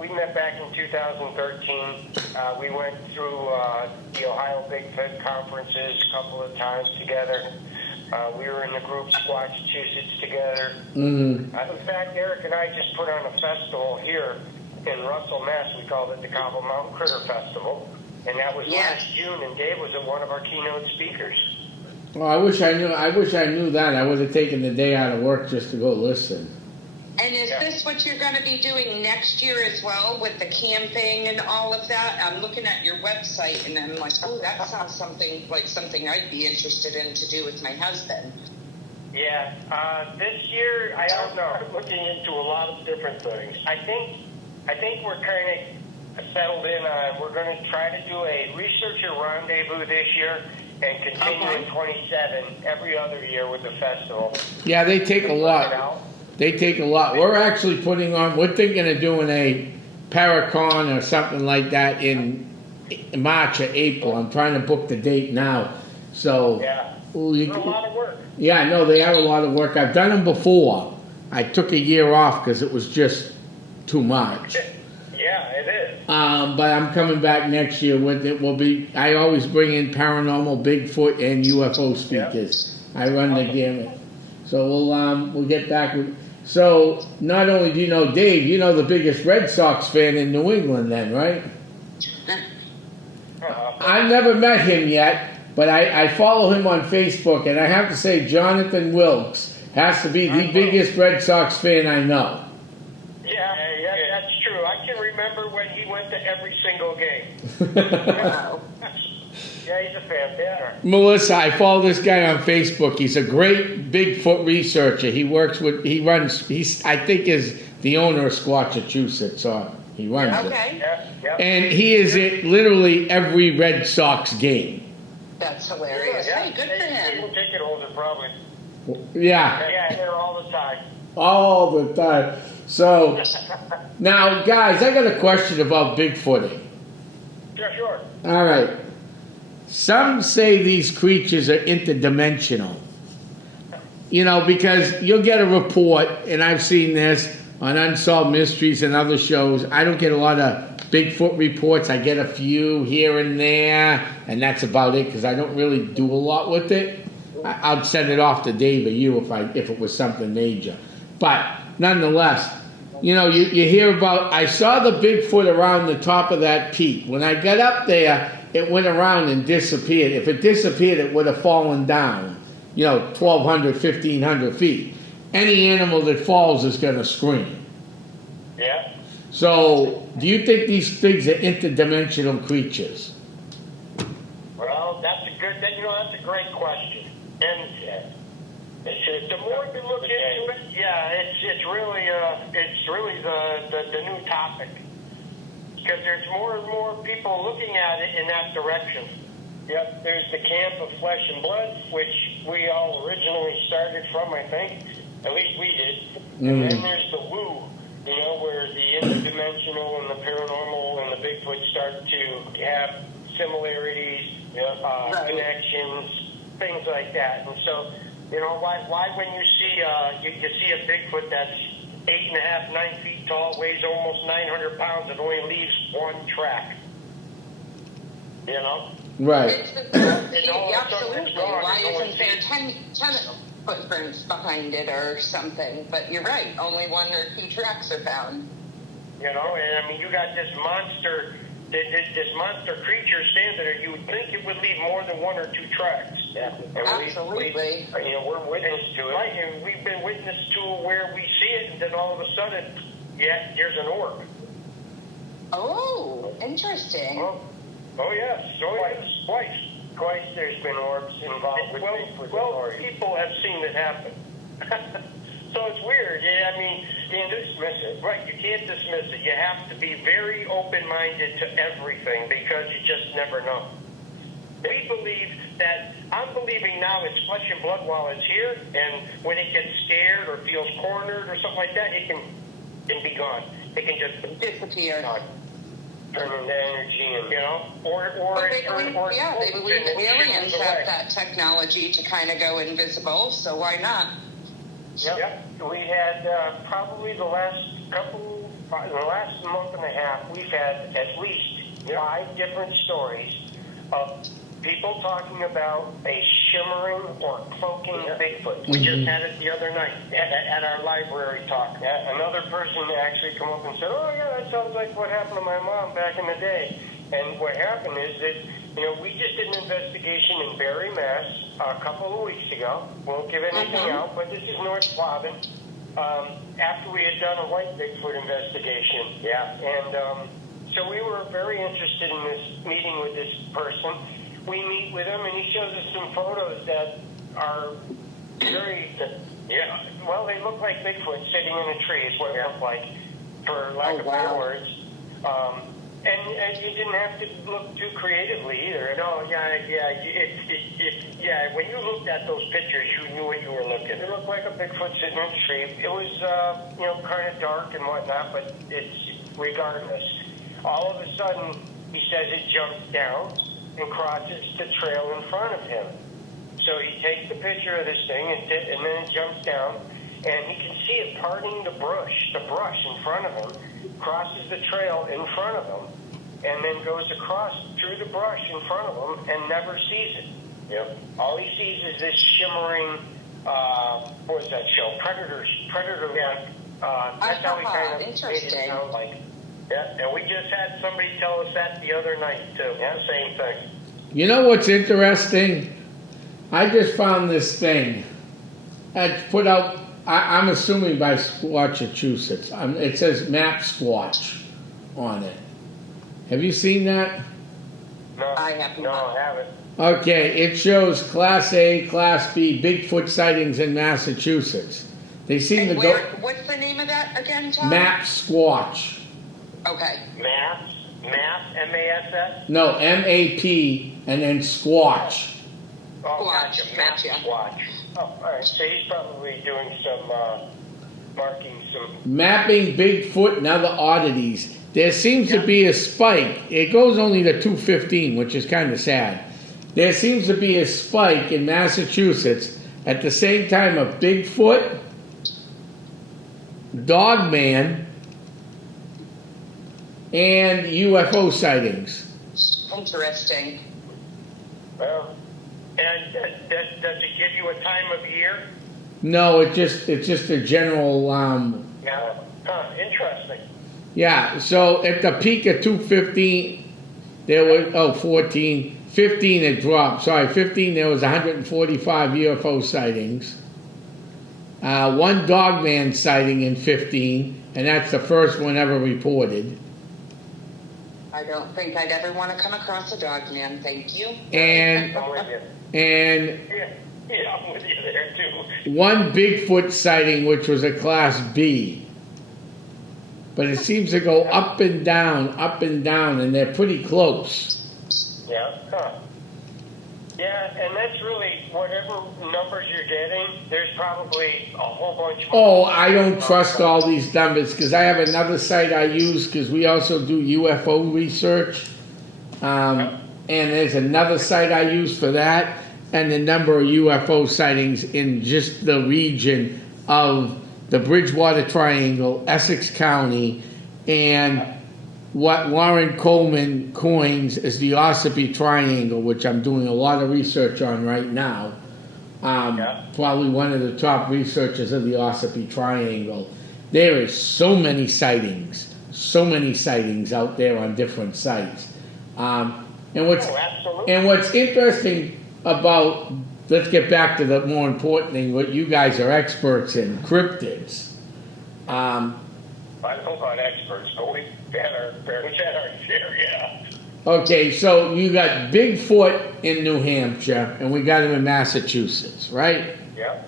We met back in 2013. We went through the Ohio Bigfoot conferences a couple of times together. We were in the group Squatchachusetts together. Mm-hmm. In fact, Eric and I just put on a festival here in Russell, Mass. We called it the Cobble Mountain Critter Festival. And that was last June, and Dave was one of our keynote speakers. Well, I wish I knew that. I would have taken the day out of work just to go listen. And is this what you're going to be doing next year as well with the camping and all of that? I'm looking at your website and I'm like, oh, that sounds something I'd be interested in to do with my husband. Yeah, this year, I don't know. I'm looking into a lot of different things. I think we're kind of settled in on, we're going to try to do a researcher rendezvous this year and continue in 27 every other year with the festival. Yeah, they take a lot. They take a lot. We're actually we're thinking of doing a Paracon or something like that in March or April. I'm trying to book the date now. So yeah, it's a lot of work. Yeah, no, they are a lot of work. I've done them before. I took a year off because it was just too much. Yeah, it is. But I'm coming back next year with it. I always bring in paranormal, Bigfoot, and UFO speakers. Yep. I run the gamut. So we'll get back with. So not only do you know Dave, you know the biggest Red Sox fan in New England, then, right? I've never met him yet, but I follow him on Facebook, and I have to say Jonathan Wilkes has to be the biggest Red Sox fan I know. Yeah, that's true. I can remember when he went to every single game. Wow. Yeah, he's a fan. Yeah. Melissa, I follow this guy on Facebook. He's a great Bigfoot researcher. I think is the owner of Squatchachusetts, or he runs it. Okay. Yeah. And he is at literally every Red Sox game. That's hilarious. Yeah. Hey, good for him. People ticket holder, probably. Yeah. Yeah, there all the time. All the time. So, now, guys, I got a question about Bigfooting. Sure. All right. Some say these creatures are interdimensional. You know, because you'll get a report, and I've seen this on Unsolved Mysteries and other shows. I don't get a lot of Bigfoot reports. I get a few here and there, and that's about it, because I don't really do a lot with it. I'd send it off to Dave or you if it was something major. But nonetheless, you know, you hear about, I saw the Bigfoot around the top of that peak. When I got up there, it went around and disappeared. If it disappeared, it would have fallen down, 1,200, 1,500 feet. Any animal that falls is going to scream. Yeah. So, do you think these things are interdimensional creatures? Well, that's a great question. And the more you look into it, it's really the new topic. Because there's more and more people looking at it in that direction. Yep, there's the camp of flesh and blood, which we all originally started from, I think. At least we did. And then there's the woo, where the interdimensional and the paranormal and the Bigfoot start to have similarities, connections, things like that. And so, why when you see a Bigfoot that's 8.5, 9 feet tall, weighs almost 900 pounds, and only leaves one track. Right. Absolutely. Why isn't there 10 footprints behind it or something? But you're right. Only 1 or 2 tracks are found. And I mean, you got this monster creature standing there. You would think it would leave more than 1 or 2 tracks. Yeah. Absolutely. We're witness to it. Right, and we've been witness to where we see it, and then all of a sudden, here's an orb. Oh, interesting. Oh yes. Twice there's been orbs involved with Bigfoot. Well, people have seen it happen. So it's weird. Yeah, I mean, you can't dismiss it. Right, you can't dismiss it. You have to be very open-minded to everything because you just never know. We believe that, I'm believing now it's flesh and blood while it's here, and when it gets scared or feels cornered or something like that, it can be gone. It can just disappear. turn into energy, and or They believe aliens have that technology to kind of go invisible, so why not? Yep. We had probably the last month and a half, we've had at least 5 different stories of people talking about a shimmering or cloaking Bigfoot. We just had it the other night at our library talk. Another person actually come up and said, "Oh yeah, that sounds like what happened to my mom back in the day." And what happened is that, we just did an investigation in Barre, Mass. A couple of weeks ago. Won't give anything out, but this is North Flavin. After we had done a white Bigfoot investigation. Yeah. And so we were very interested in this meeting with this person. We meet with him, and he shows us some photos that are very, well, they look like Bigfoot sitting in a tree is what it looked like, for lack of better words. And you didn't have to look too creatively either. No, when you looked at those pictures, you knew what you were looking at. It looked like a Bigfoot sitting in a tree. It was, kind of dark and whatnot, but it's regardless. All of a sudden, he says it jumps down and crosses the trail in front of him. So he takes the picture of this thing, and then it jumps down, and he can see it parting the brush in front of him, crosses the trail in front of him, and then goes across through the brush in front of him and never sees it. Yep. All he sees is this shimmering, what was that show? Predator. That's how he kind of made it sound like. Yeah, and we just had somebody tell us that the other night too. Yeah, same thing. You know what's interesting? I just found this thing. It's put out, I'm assuming by Massachusetts. It says Map Squatch on it. Have you seen that? No, I haven't. No, I haven't. Okay, it shows Class A, Class B Bigfoot sightings in Massachusetts. They seem to go. What's the name of that again, Tom? Map Squatch. Okay. Mass, M-A-S-S? No, M-A-P, and then Squatch. Oh, gotcha. Squatch. Oh, all right. So he's probably doing some mapping Bigfoot and other oddities. There seems to be a spike. It goes only to 215, which is kind of sad. There seems to be a spike in Massachusetts at the same time of Bigfoot, Dogman, and UFO sightings. Interesting. Well, and does it give you a time of year? No, it's just a general. Interesting. Yeah. So at the peak of 215, there was 14, 15 it dropped. Sorry, 15 there was 145 UFO sightings. One Dogman sighting in 15, and that's the first one ever reported. I don't think I'd ever want to come across a Dogman. Thank you. And I'm with you. And I'm with you there too. One Bigfoot sighting, which was a Class B. But it seems to go up and down, and they're pretty close. Yeah. Huh. Yeah, and that's really whatever numbers you're getting. There's probably a whole bunch more. Oh, I don't trust all these numbers because I have another site I use because we also do UFO research. And there's another site I use for that, and the number of UFO sightings in just the region of the Bridgewater Triangle, Essex County, and what Warren Coleman coins as the Ossipee Triangle, which I'm doing a lot of research on right now. Probably one of the top researchers of the Ossipee Triangle. There is so many sightings out there on different sites. And what's interesting about, let's get back to the more important thing, what you guys are experts in, cryptids. I don't know about experts, but we've had our share, yeah. Okay, so you got Bigfoot in New Hampshire, and we got him in Massachusetts, right? Yeah.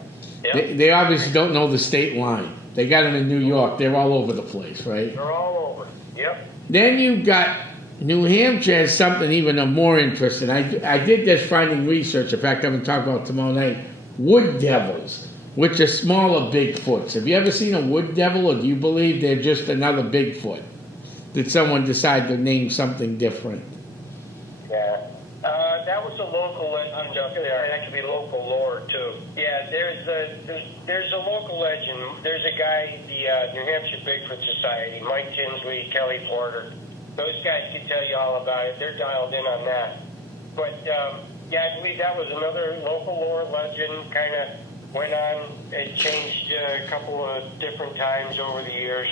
They obviously don't know the state line. They got him in New York. They're all over the place, right? They're all over. Yep. Then you've got New Hampshire has something even more interesting. I did this finding research. In fact, I'm going to talk about tomorrow night. Wood devils, which are smaller Bigfoots. Have you ever seen a wood devil, or do you believe they're just another Bigfoot? did someone decide to name something different? Yeah. That was a local legend. That could be local lore too. Yeah, there's a local legend. There's a guy, the New Hampshire Bigfoot Society, Mike Tinsley, Kelly Porter. Those guys can tell you all about it. They're dialed in on that. But yeah, I believe that was another local lore legend. Kind of went on. It changed a couple of different times over the years.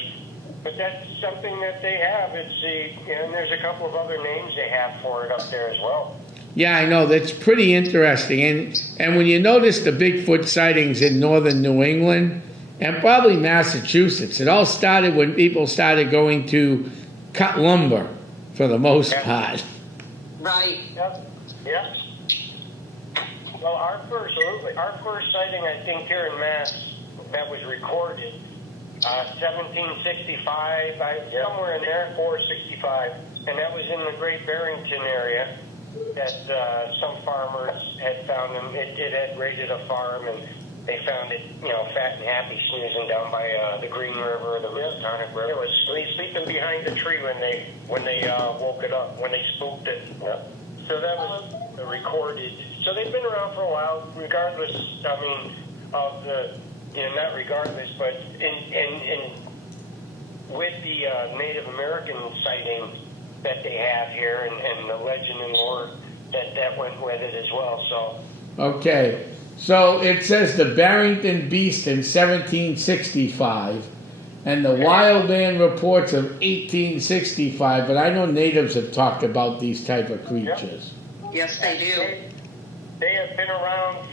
But that's something that they have. And there's a couple of other names they have for it up there as well. Yeah, I know. That's pretty interesting. And when you notice the Bigfoot sightings in northern New England and probably Massachusetts, it all started when people started going to cut lumber for the most part. Right. Yep. Yep. Well, our first sighting, I think, here in Mass that was recorded, 1765, somewhere in there, 465, and that was in the Great Barrington area. That some farmers had found them. It had raided a farm, and they found it, fat and happy, snoozing down by the Green River or the Miskatonic River. It was sleeping behind the tree when they woke it up, when they spooked it. Yeah. So that was recorded. So they've been around for a while, regardless. I mean, of the not regardless, but in with the Native American sighting that they have here, and the legend and lore that went with it as well. So okay, so it says the Barrington Beast in 1765, and the Wild Man reports of 1865. But I know natives have talked about these type of creatures. Yes, they do. They have been around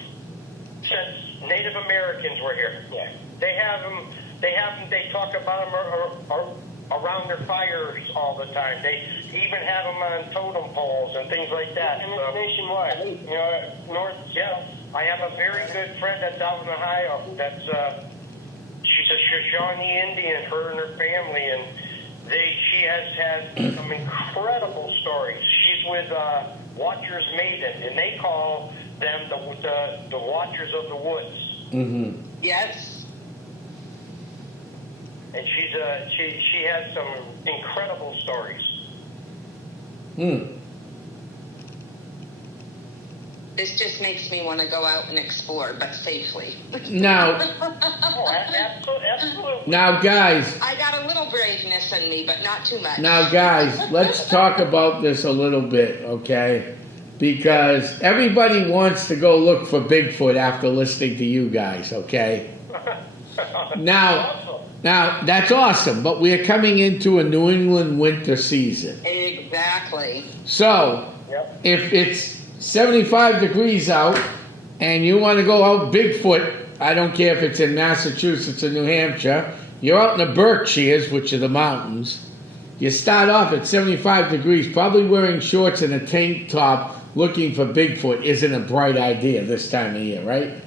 since Native Americans were here. Yeah. They have them. They talk about them around their fires all the time. They even have them on totem poles and things like that. And it's nationwide. North. Yeah. I have a very good friend that's out in Ohio. She's a Shoshone Indian. Her and her family, and she has had some incredible stories. She's with Watchers Maiden, and they call them the Watchers of the Woods. Mm-hmm. Yes. And she has some incredible stories. This just makes me want to go out and explore, but safely. Now, Absolutely. now, guys. I got a little braveness in me, but not too much. Now, guys, let's talk about this a little bit, okay? Because everybody wants to go look for Bigfoot after listening to you guys, okay? Now, that's awesome, but we're coming into a New England winter season. Exactly. So, if it's 75 degrees out and you want to go out Bigfoot, I don't care if it's in Massachusetts or New Hampshire, you're out in the Berkshires, which are the mountains. You start off at 75 degrees, probably wearing shorts and a tank top, looking for Bigfoot isn't a bright idea this time of year, right?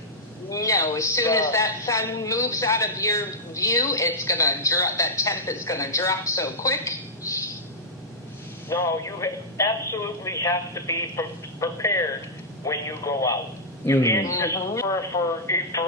No, as soon as that sun moves out of your view, it's gonna drop. That temp is gonna drop so quick. No, you absolutely have to be prepared when you go out. Mm-hmm. And just for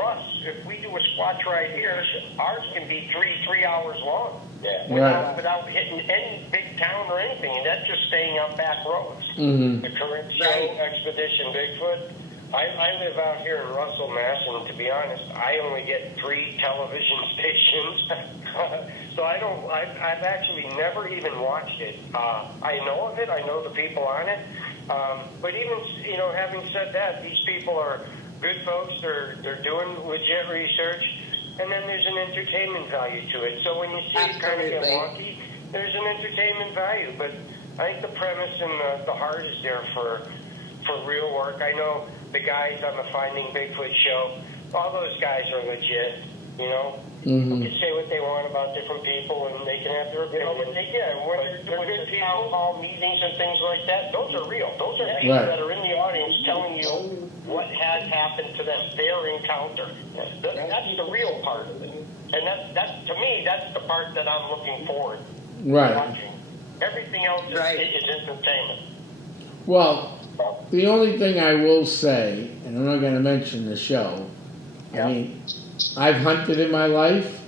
us, if we do a squatch ride here, ours can be three hours long. Yeah. Without hitting any big town or anything, and that's just staying on back roads. Mm-hmm. The current show, Expedition Bigfoot. I live out here in Russell, Mass, and to be honest, I only get 3 television stations. So I've actually never even watched it. I know of it. I know the people on it. But even, having said that, these people are good folks. They're doing legit research. And then there's an entertainment value to it. So when you see it kind of get wonky, there's an entertainment value. But I think the premise and the heart is there for real work. I know the guys on the Finding Bigfoot show, all those guys are legit, Mm-hmm. You say what they want about different people, and they can have their opinion. When they're good town hall meetings and things like that, those are real. Those are people that are in the audience telling you what has happened to them, their encounter. That's the real part of it. And that to me, that's the part that I'm looking forward to watching. Everything else is entertainment. Well, the only thing I will say, and I'm not going to mention the show, I mean, I've hunted in my life,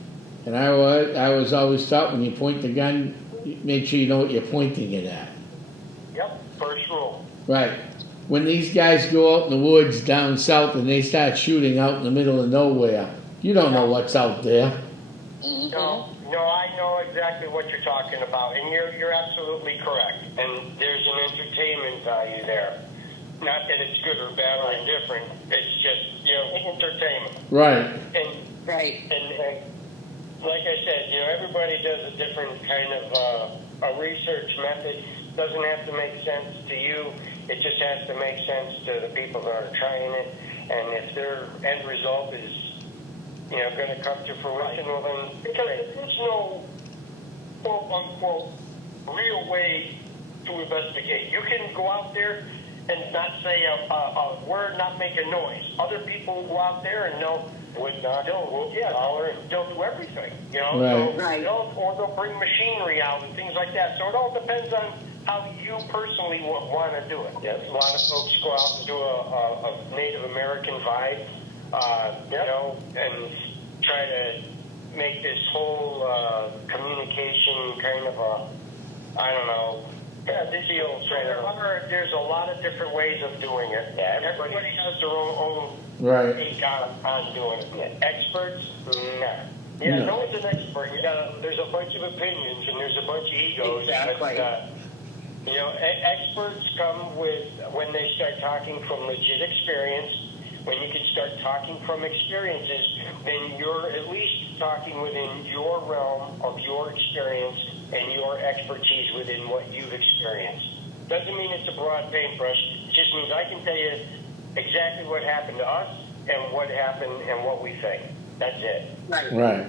and I was always taught when you point the gun make sure you know what you're pointing it at. Yep, first rule. Right. When these guys go out in the woods down south and they start shooting out in the middle of nowhere, you don't know what's out there. No, I know exactly what you're talking about, and you're absolutely correct. And there's an entertainment value there. Not that it's good or bad or indifferent. It's just, entertainment. Right. And like I said, everybody does a different kind of a research method. Doesn't have to make sense to you. It just has to make sense to the people that are trying it. And if their end result is, going to come to fruition, well then, because there's no quote unquote real way to investigate. You can go out there and not say a word, not make a noise. Other people will go out there and they'll holler and they'll do everything, Right. Or they'll bring machinery out and things like that. So it all depends on how you personally want to do it. Yes, a lot of folks go out and do a Native American vibe, and try to make this whole communication kind of there's a lot of different ways of doing it. Yeah, everybody has their own take on doing it. Experts? Nah. Yeah, no one's an expert. There's a bunch of opinions and there's a bunch of egos. Exactly. But, experts come with when they start talking from legit experience. When you can start talking from experiences, then you're at least talking within your realm of your experience and your expertise within what you've experienced. Doesn't mean it's a broad paintbrush. It just means I can tell you exactly what happened to us and what happened and what we think. That's it. Right.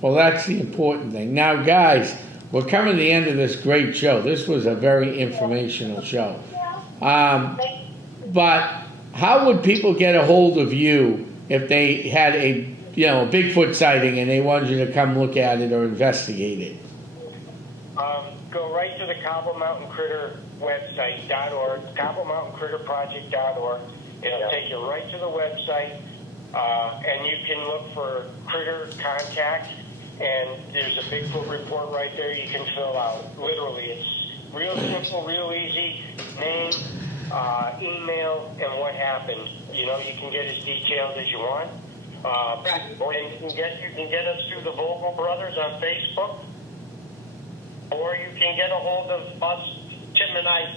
Well, that's the important thing. Now, guys, we're coming to the end of this great show. This was a very informational show. But how would people get a hold of you if they had a Bigfoot sighting and they wanted you to come look at it or investigate it? Go right to the Cobble Mountain Critter website.org, CobbleMountainCritterProject.org. It'll take you right to the website, and you can look for Critter Contact, and there's a Bigfoot report right there you can fill out. Literally, it's real simple, real easy. Name, email, and what happened. You can get as detailed as you want. And you can get us through the Vogel Brothers on Facebook, or you can get a hold of us, Tim and I,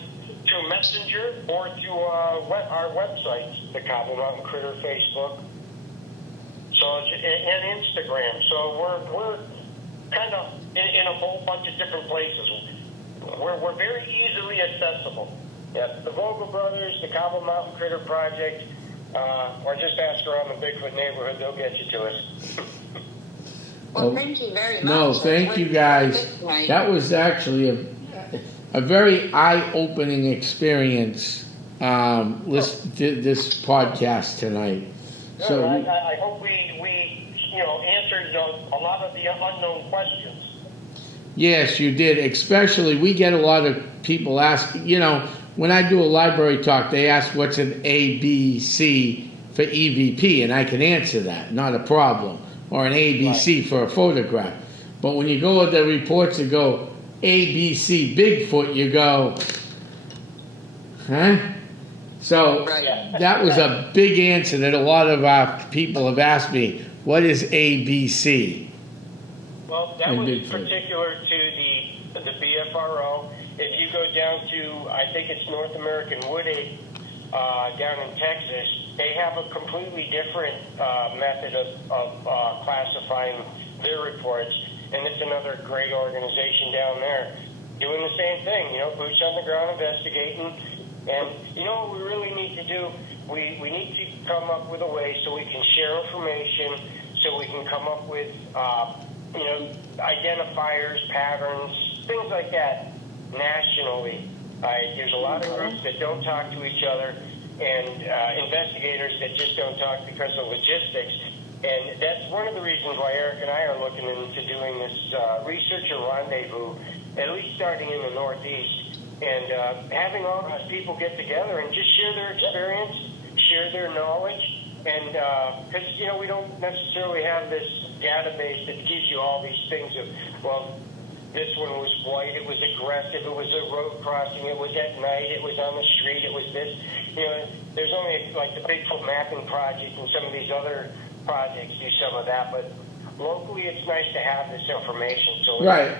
through Messenger or through our website, the Cobble Mountain Critter Facebook, and Instagram. So we're kind of in a whole bunch of different places. We're very easily accessible. Yeah, the Vogel Brothers, the Cobble Mountain Critter Project, or just ask around the Bigfoot neighborhood, they'll get you to us. Well, thank you very much. No, thank you guys. That was actually a very eye-opening experience, listen to this podcast tonight. Good. So I hope we answered a lot of the unknown questions. Yes, you did. Especially, we get a lot of people ask, when I do a library talk, they ask what's an ABC for EVP, and I can answer that, not a problem. Or an ABC for a photograph. But when you go with the reports that go ABC Bigfoot, you go, huh? So that was a big answer that a lot of our people have asked me, what is ABC? Well, that was particular to the BFRO. If you go down to, I think it's North American Wood Aid down in Texas, they have a completely different method of classifying their reports, and it's another great organization down there doing the same thing, boots on the ground investigating. And what we really need to do, we need to come up with a way so we can share information, so we can come up with identifiers, patterns, things like that nationally. There's a lot of groups that don't talk to each other, and investigators that just don't talk because of logistics. And that's one of the reasons why Eric and I are looking into doing this researcher rendezvous, at least starting in the Northeast, and having all these people get together and just share their experience, share their knowledge, and because, we don't necessarily have this database that gives you all these things of, This one was white. It was aggressive. It was a road crossing. It was at night. It was on the street. It was this. You know, there's only like the Bigfoot mapping project and some of these other projects do some of that, but locally it's nice to have this information. So Right.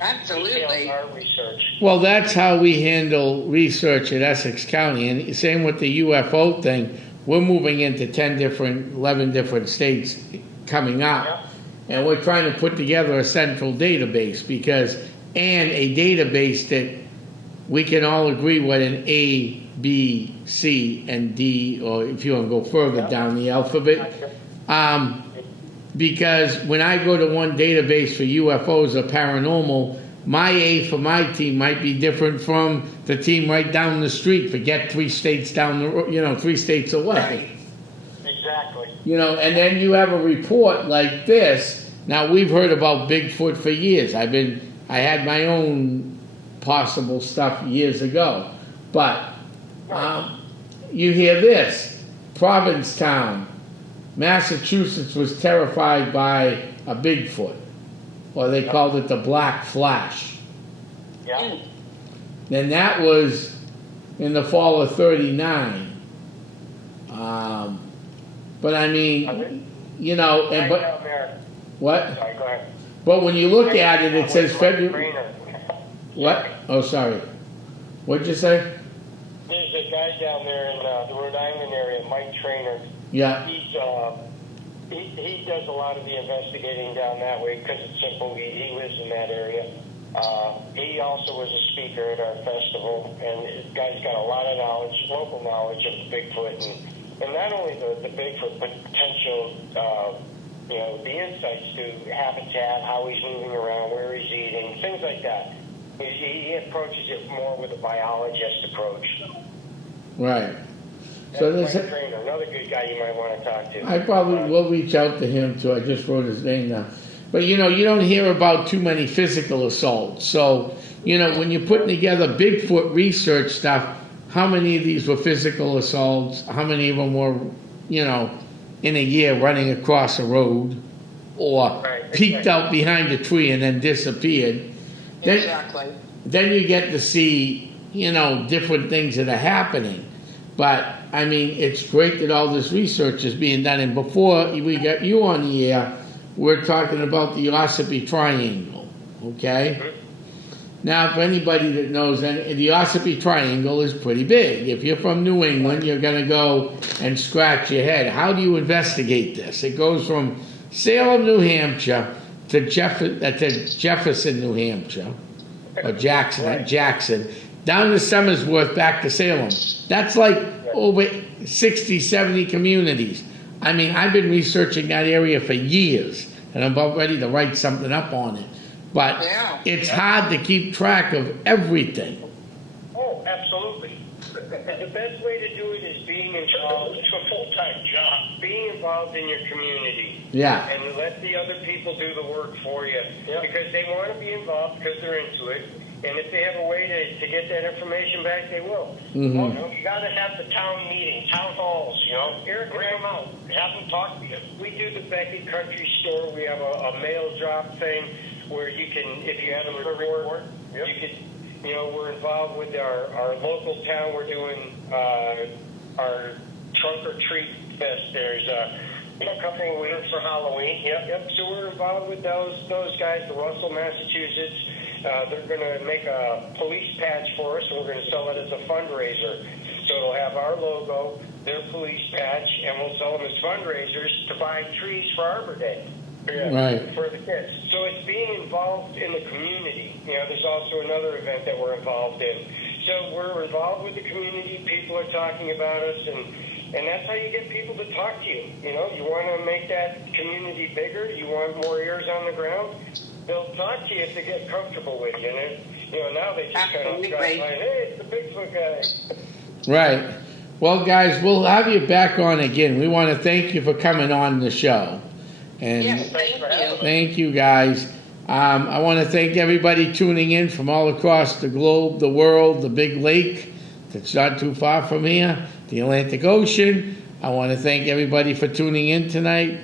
Absolutely. Our research. Well, that's how we handle research at Essex County, and same with the UFO thing. We're moving into 11 different states coming up, Yep. and we're trying to put together a central database and a database that we can all agree what an A, B, C, and D, or if you want to go further Yep. down the alphabet. Because when I go to one database for UFOs or paranormal, my A for my team might be different from the team right down the street. Forget 3 states down the road, 3 states away. Right. Exactly. And then you have a report like this. Now we've heard about Bigfoot for years. I had my own possible stuff years ago, but you hear this: Provincetown, Massachusetts was terrified by a Bigfoot, or they called it the Black Flash. Yeah. Then that was in the fall of '39. But I mean, Right but down there. what? Sorry, go ahead. But when you look at it, it says Mike February. Trainer. What? Oh, sorry. What'd you say? There's a guy down there in the Rhode Island area, Mike Trainer. Yeah. He does a lot of the investigating down that way because it's simple. He lives in that area. He also was a speaker at our festival, and this guy's got a lot of knowledge, local knowledge of Bigfoot, and not only the Bigfoot, but potential, the insights to habitat, how he's moving around, where he's eating, things like that. He approaches it more with a biologist approach. Right. So That's there's Mike Trainer, another good guy you might want to talk to. I probably will reach out to him too. I just wrote his name down. But you don't hear about too many physical assaults. So, when you're putting together Bigfoot research stuff, how many of these were physical assaults? How many of them were, in a year running across a road or peeked out behind a tree and then disappeared? Exactly. Then you get to see, different things that are happening. But, I mean, it's great that all this research is being done. And before we got you on the air, we're talking about the Ossipee Triangle, okay? Mm-hmm. Now, for anybody that knows, the Ossipee Triangle is pretty big. If you're from New England, you're going to go and scratch your head. How do you investigate this? It goes from Salem, New Hampshire, to Jefferson, New Hampshire, or Jackson, down to Somersworth, back to Salem. That's like over 60, 70 communities. I mean, I've been researching that area for years, and I'm about ready to write something up on it. But it's hard to keep track of everything. Oh, absolutely. The best way to do it is being involved. It's a full-time job. Being involved in your community. Yeah. And let the other people do the work for you. Yeah. Because they want to be involved because they're into it. And if they have a way to get that information back, they will. Mm-hmm. You got to have the town meetings, town halls, Eric, bring them out. Have them talk to you. We do the Beckett Country Store. We have a mail drop thing where you can, if you have a report, you could, we're involved with our local town. We're doing our trunk or treat fest. There's a couple of weeks for Halloween. Yep. So we're involved with those guys, the Russell, Massachusetts. They're going to make a police patch for us, and we're going to sell it as a fundraiser. So it'll have our logo, their police patch, and we'll sell them as fundraisers to buy trees for Arbor Day. For the kids. So it's being involved in the community. There's also another event that we're involved in. So we're involved with the community. People are talking about us, and that's how you get people to talk to you. You want to make that community bigger. You want more ears on the ground. They'll talk to you if they get comfortable with you. And now they just kind of go like, hey, it's the Bigfoot guy. Right. Well, guys, we'll have you back on again. We want to thank you for coming on the show. And Yes, thank you. thank you, guys. I want to thank everybody tuning in from all across the globe, the world, the big lake that's not too far from here, the Atlantic Ocean. I want to thank everybody for tuning in tonight.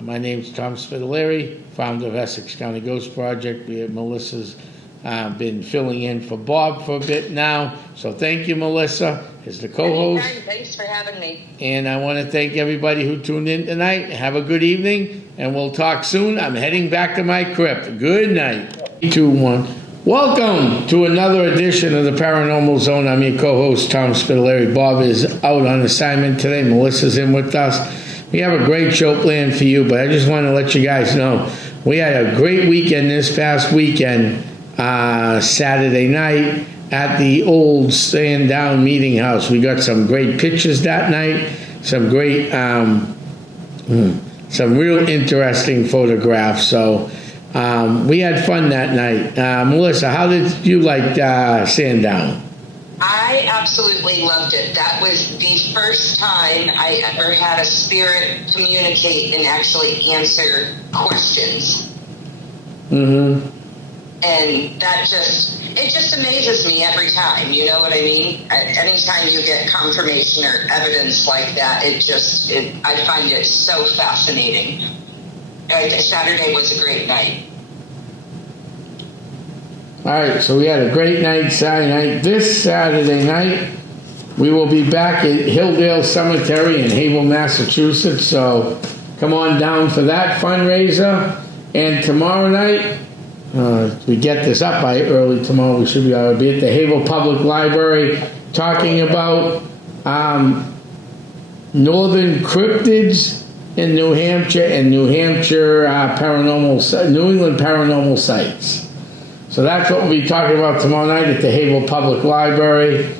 My name's Tom Spitalere, founder of Essex County Ghost Project. Melissa's been filling in for Bob for a bit now. So thank you, Melissa, as the co-host. Anytime. Thanks for having me. And I want to thank everybody who tuned in tonight. Have a good evening, and we'll talk soon. I'm heading back to my crypt. Good night. 3, 2, 1. Welcome to another edition of the Paranormal Zone. I'm your co-host, Tom Spitalere. Bob is out on assignment today. Melissa's in with us. We have a great show planned for you, but I just want to let you guys know we had a great weekend this past weekend, Saturday night at the old Stand Down Meeting House. We got some great pictures that night, some great, some real interesting photographs. So we had fun that night. Melissa, how did you like Stand Down? I absolutely loved it. That was the first time I ever had a spirit communicate and actually answer questions. Mm-hmm. And that it just amazes me every time, you know what I mean? Anytime you get confirmation or evidence like that, I find it so fascinating. Saturday was a great night. All right, so we had a great night Saturday night. This Saturday night, we will be back at Hilldale Cemetery in Haverhill, Massachusetts. So come on down for that fundraiser. And tomorrow night, we get this up by early tomorrow, we should be able to be at the Haverhill Public Library talking about northern cryptids in New Hampshire and New Hampshire New England paranormal sites. So that's what we'll be talking about tomorrow night at the Haverhill Public Library.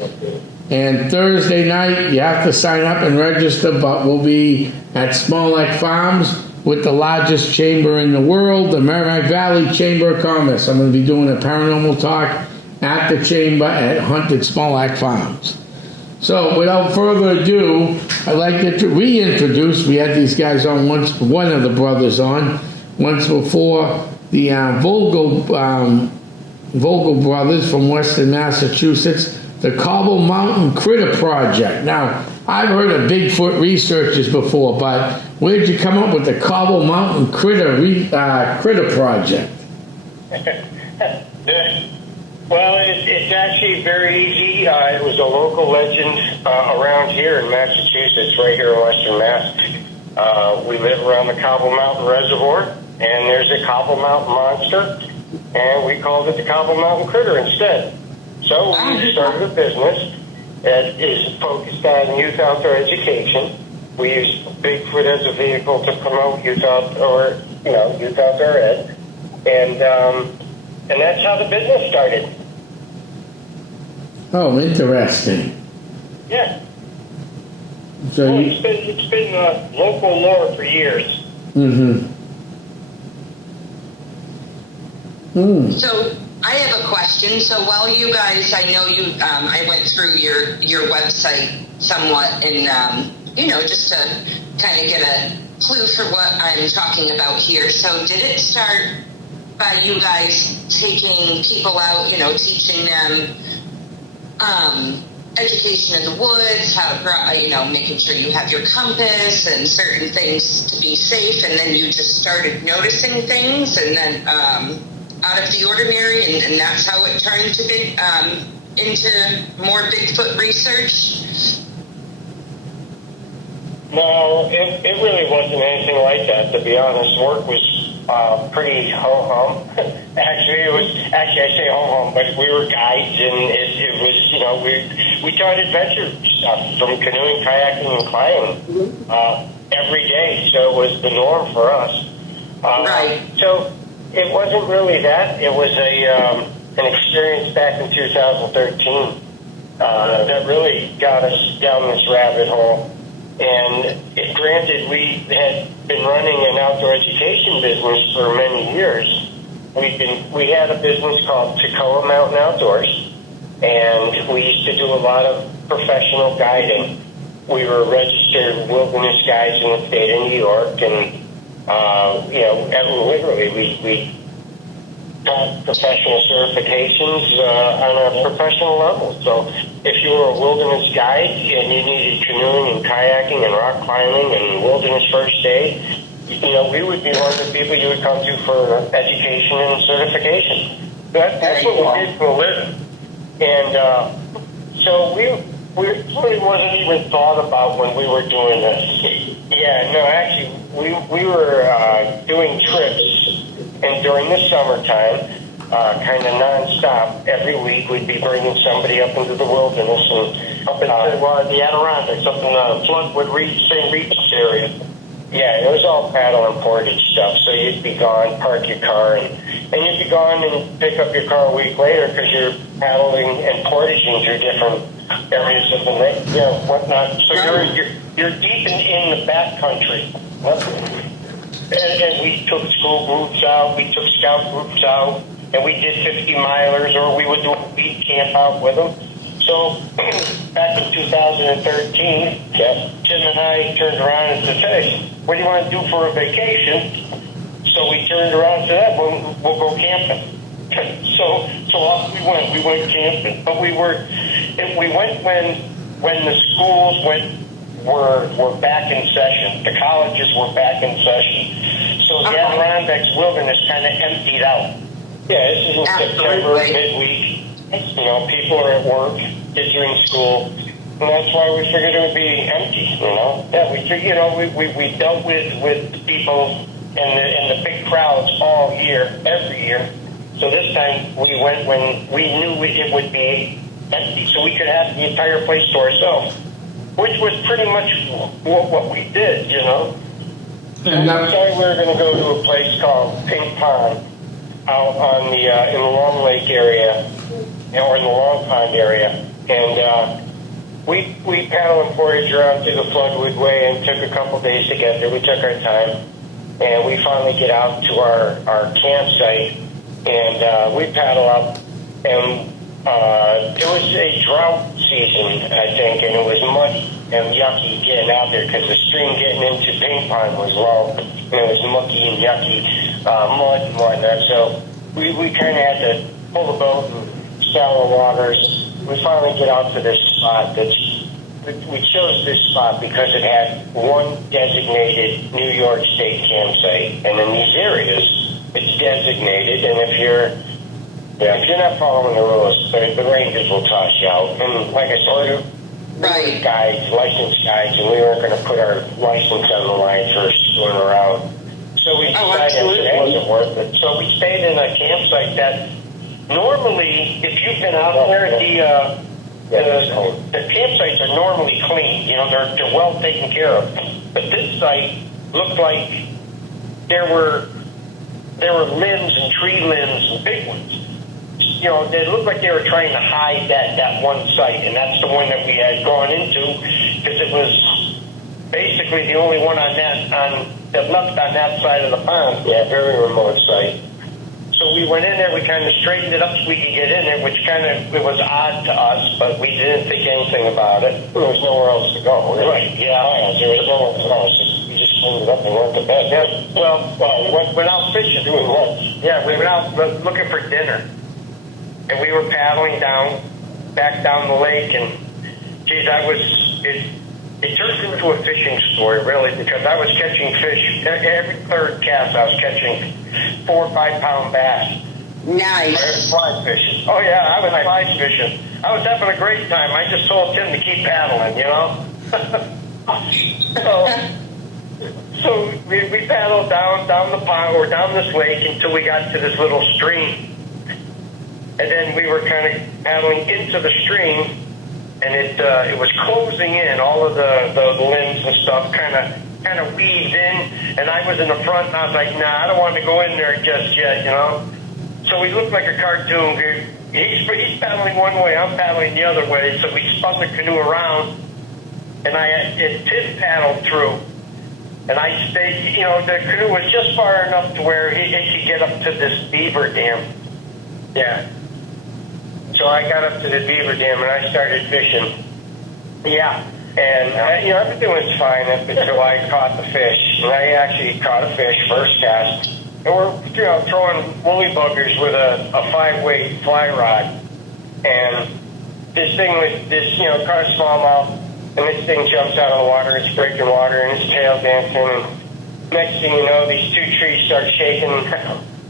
And Thursday night, you have to sign up and register, but we'll be at Smollett Farms with the largest chamber in the world, the Merrimack Valley Chamber of Commerce. I'm going to be doing a paranormal talk at the chamber at Haunted Smollett Farms. So without further ado, I'd like to reintroduce, we had these guys on once, one of the brothers on, once before, the Vogel brothers from Western Massachusetts, the Cobble Mountain Critter Project. Now, I've heard of Bigfoot researchers before, but where'd you come up with the Cobble Mountain Critter Project? Well, it's actually very easy. It was a local legend around here in Massachusetts, right here in Western Mass. We live around the Cobble Mountain Reservoir, and there's a Cobble Mountain monster, and we called it the Cobble Mountain Critter instead. So we started a business that is focused on youth outdoor education. We use Bigfoot as a vehicle to promote youth outdoor ed, and that's how the business started. Oh, interesting. Yeah. So it's been local lore for years. Mm-hmm. So I have a question. So while you guys, I know you, I went through your website somewhat and, just to kind of get a clue for what I'm talking about here. So did it start by you guys taking people out, teaching them education in the woods, how to, making sure you have your compass and certain things to be safe, and then you just started noticing things, and then out of the ordinary, and that's how it turned into more Bigfoot research? No, it really wasn't anything like that, to be honest. Work was pretty ho-hum. I say ho-hum, but we were guides, and it was, we taught adventure stuff from canoeing, kayaking, and climbing every day, so it was the norm for us. Right. So it wasn't really that. It was an experience back in 2013 that really got us down this rabbit hole. And granted, we had been running an outdoor education business for many years. We had a business called Tacoma Mountain Outdoors, and we used to do a lot of professional guiding. We were registered wilderness guides in the state of New York, and literally we got professional certifications on a professional level. So if you were a wilderness guide and you needed canoeing and kayaking and rock climbing and wilderness first aid, we would be one of the people you would come to for education and certification. That's what we did for a living. And so we really wasn't even thought about when we were doing this. Yeah, no, actually, we were doing trips, and during the summertime, kind of nonstop, every week we'd be bringing somebody up into the wilderness and up into the Adirondacks, up in the Floodwood St. Regis area. Yeah, it was all paddle and portage stuff. So you'd be gone, park your car, and you'd be gone and pick up your car a week later because you're paddling and portaging through different areas of the lake, whatnot. So you're deep in the backcountry. And we took school groups out, we took scout groups out, and we did 50-milers, or we would do a beat camp out with them. So back in 2013, Jim and I turned around and said, hey, what do you want to do for a vacation? So we turned around and said, we'll go camping. So off we went. We went camping, but we went when the schools were back in session. The colleges were back in session. So the Adirondacks wilderness kind of emptied out. Yeah, this is in September, midweek. People are at work, kids are in school, and that's why we figured it would be empty. Yeah, we figured, we dealt with people and the big crowds all year, every year. So this time we went when we knew it would be empty, so we could have the entire place to ourselves, which was pretty much what we did, And we decided we were going to go to a place called Pink Pond out on the in the Long Lake area, or in the Long Pond area, and we paddled and portaged around through the Floodwood Way and took a couple days to get there. We took our time, and we finally get out to our campsite, and we paddle up, and it was a drought season, I think, and it was muddy and yucky getting out there because the stream getting into Pink Pond was low, and it was mucky and yucky, mud and whatnot. So we kind of had to pull the boat and shallow waters. We finally get out to this spot. We chose this spot because it had one designated New York State campsite, and in these areas, it's designated. And if you're not following the rules, the rangers will toss you out. And like I said, we were guides, licensed guides, and we weren't going to put our license on the line for screwing around. So we decided it wasn't worth it. So we stayed in a campsite that normally, if you've been out there, the campsites are normally clean. They're well taken care of. But this site looked like there were limbs and tree limbs and big ones. They looked like they were trying to hide that one site, and that's the one that we had gone into because it was basically the only one that left on that side of the pond. Yeah, very remote site. So we went in there, we kind of straightened it up so we could get in there, which it was odd to us, but we didn't think anything about it. There was nowhere else to go. Right, yeah, there was nowhere else. We just cleaned it up and went to bed. Yeah, well, went out fishing. Doing what? Yeah, we went out looking for dinner. And we were paddling back down the lake, and geez, it turned into a fishing story, really, because I was catching fish. Every third cast, I was catching 4 or 5 pound bass. Nice. I was fly fishing. Oh, yeah, I was fly fishing. I was having a great time. I just told Tim to keep paddling, So we paddled down the pond, or down this lake, until we got to this little stream. And then we were kind of paddling into the stream, and it was closing in. All of the limbs and stuff kind of weaved in, and I was in the front, and I was like, nah, I don't want to go in there just yet, So we looked like a cartoon. He's paddling one way, I'm paddling the other way, so we spun the canoe around, and Tim paddled through, and I stayed, the canoe was just far enough to where he could get up to this beaver dam. Yeah. So I got up to the beaver dam and I started fishing. Yeah. And, everything was fine up until I caught the fish. And I actually caught a fish first cast. And we're, throwing woolly buggers with a 5-weight fly rod. And this thing was, caught a smallmouth. And this thing jumps out of the water. It's breaking water and its tail dancing. And Next thing you know, these two trees start shaking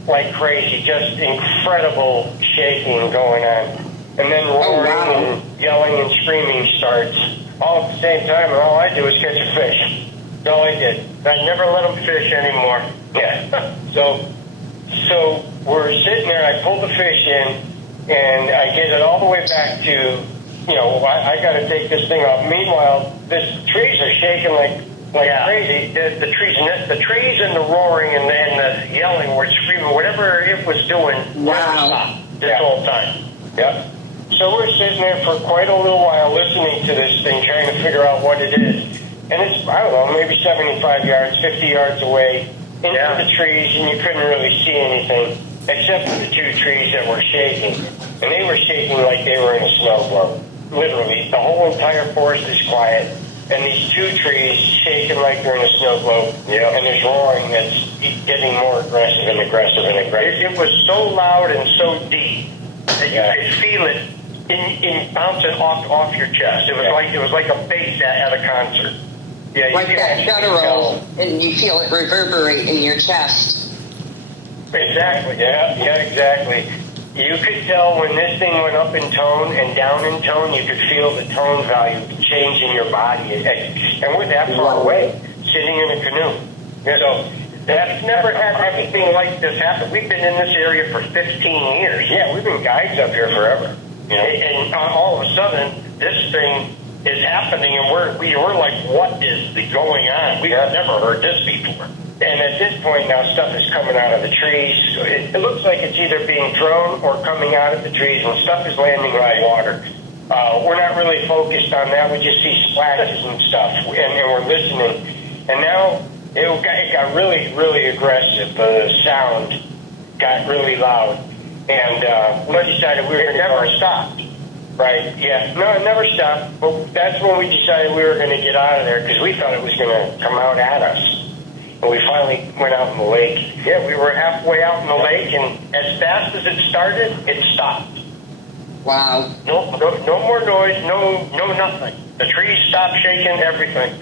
like crazy. Just incredible shaking going on. And then roaring and yelling and screaming starts all at the same time, and all I do is catch a fish. That's all I did. I never let them fish anymore. Yeah. So we're sitting there, I pull the fish in, and I get it all the way back to, I got to take this thing off. Meanwhile, the trees are shaking like crazy. The trees and the roaring and the yelling or screaming, whatever it was doing, stopped this whole time. Yep. So we're sitting there for quite a little while listening to this thing, trying to figure out what it is. And it's, I don't know, maybe 75 yards, 50 yards away into the trees, and you couldn't really see anything except for the two trees that were shaking. And they were shaking like they were in a snow globe. Literally, the whole entire forest is quiet, and these two trees shaking like they're in a snow globe. Yeah. And there's roaring that's getting more aggressive and aggressive and aggressive. It was so loud and so deep that you could feel it in bouncing off your chest. It was like a bass at a concert. Yeah, like that guttural, and you feel it reverberate in your chest. Exactly. Yeah, exactly. You could tell when this thing went up in tone and down in tone. You could feel the tone value change in your body, and we're that far away, sitting in a canoe. So that's never had anything like this happen. We've been in this area for 15 years. Yeah, we've been guides up here forever. And all of a sudden, this thing is happening, and we're like, what is going on? We have never heard this before. And at this point now, stuff is coming out of the trees. It looks like it's either being thrown or coming out of the trees, and stuff is landing in the water. We're not really focused on that. We just see splashes and stuff, and we're listening. And now it got really, really aggressive. The sound got really loud, and we decided we were going to never stop. Right, yeah. No, it never stopped. But that's when we decided we were going to get out of there because we thought it was going to come out at us. And we finally went out in the lake. Yeah, we were halfway out in the lake, and as fast as it started, it stopped. Wow. No more noise, no nothing. The trees stopped shaking, everything.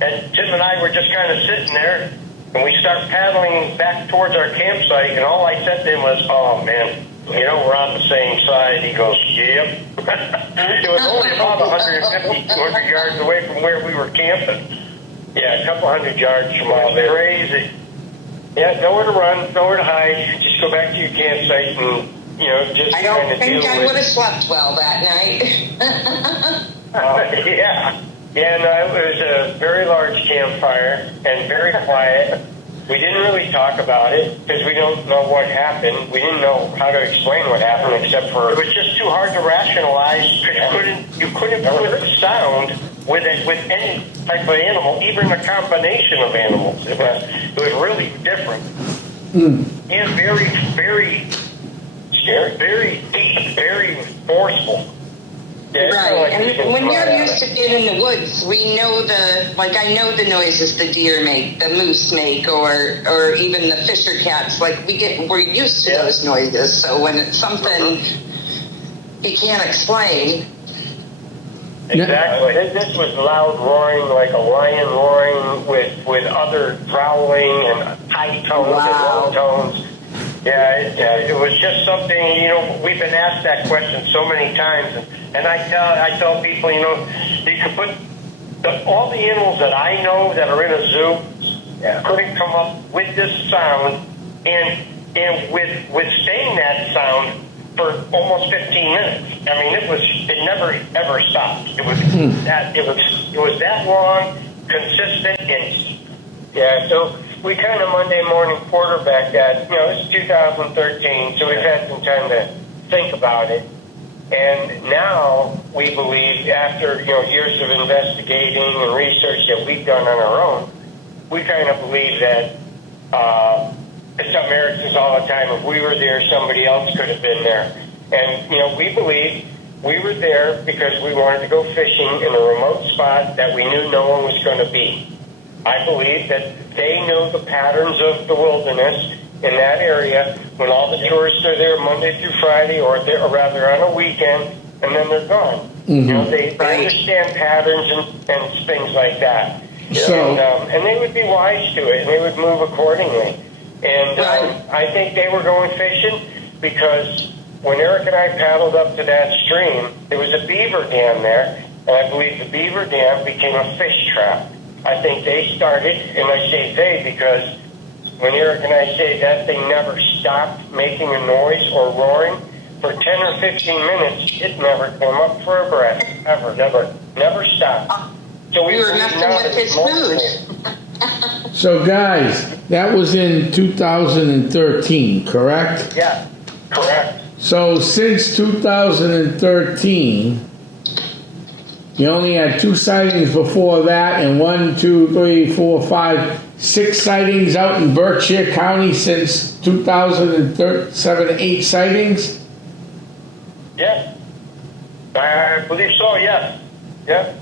And Tim and I were just kind of sitting there, and we start paddling back towards our campsite, and all I said to him was, "Oh, man, we're on the same side." He goes, "Yep." It was only about 150, 200 yards away from where we were camping. Yeah, a couple hundred yards from all there. Crazy. Yeah, nowhere to run, nowhere to hide. Just go back to your campsite and, just I kind don't of think deal I with would have slept well that night. Yeah. Yeah, no, it was a very large campfire and very quiet. We didn't really talk about it because we don't know what happened. We didn't know how to explain what happened except for it was just too hard to rationalize. You couldn't put the sound with any type of animal, even a combination of animals. It was really different. And very, very scary, very deep, very forceful. Yeah, right, and when you're used to being in the woods, we know I know the noises the deer make, the moose make, or even the fisher cats. We're used to those noises. So when it's something you can't explain. Exactly. This was loud roaring, like a lion roaring with other growling and high tones and low tones. Yeah, it was just something, we've been asked that question so many times, and I tell people, you could put all the animals that I know that are in a zoo couldn't come up with this sound and withstanding that sound for almost 15 minutes. I mean, it never ever stopped. It was that long, consistent, and so we kind of Monday morning quarterback that. This is 2013, so we've had some time to think about it. And now we believe, after years of investigating and research that we've done on our own, we kind of believe that I tell Americans all the time, if we were there, somebody else could have been there. And we believe we were there because we wanted to go fishing in a remote spot that we knew no one was going to be. I believe that they know the patterns of the wilderness in that area when all the tourists are there Monday through Friday, or rather on a weekend, and then they're gone. They understand patterns and things like that. And they would be wise to it, and they would move accordingly. And I think they were going fishing because when Eric and I paddled up to that stream, there was a beaver dam there, and I believe the beaver dam became a fish trap. I think they started, and I say they because when Eric and I say that thing never stopped making a noise or roaring for 10 or 15 minutes, it never came up for a breath. Never stopped. So we were messing with his food. So guys, that was in 2013, correct? Yeah, correct. So since 2013, you only had 2 sightings before that, and 1, 2, 3, 4, 5, 6 sightings out in Berkshire County since 2007, 8 sightings? Yeah. I believe so, yeah. Yeah.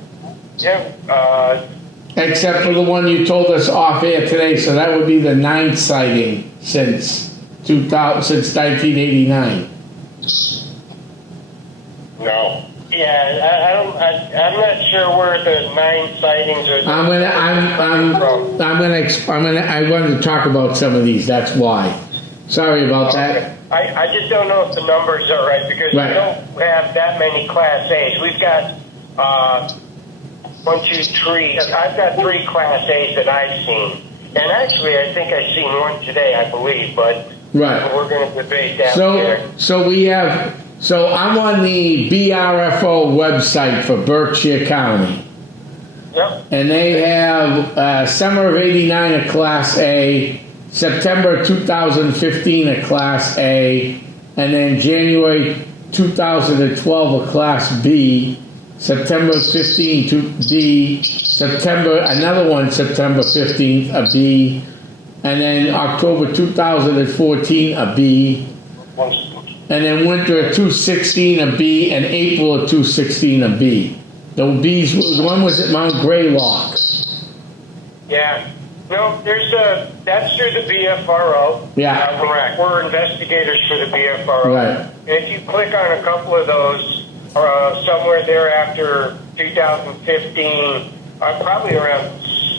Except for the one you told us off air today, so that would be the 9th sighting since 1989. No. Yeah, I'm not sure where the 9 sightings are. I wanted to talk about some of these. That's why. Sorry about that. I just don't know if the numbers are right because we don't have that many Class A's. We've got 1, 2, 3. I've got 3 Class A's that I've seen, and actually, I think I've seen 1 today, I believe. But we're going to debate that. So I'm on the BRFO website for Berkshire County. Yep. And they have summer of '89 a Class A, September 2015 a Class A, and then January 2012 a Class B, September 15 to B, another one September 15th a B, and then October 2014 a B, and then winter of 2016 a B, and April of 2016 a B. The B's, one was at Mount Greylock. Yeah. No, that's through the BFRO. Yeah. Correct. We're investigators for the BFRO. Right. And if you click on a couple of those, somewhere there after 2015, probably around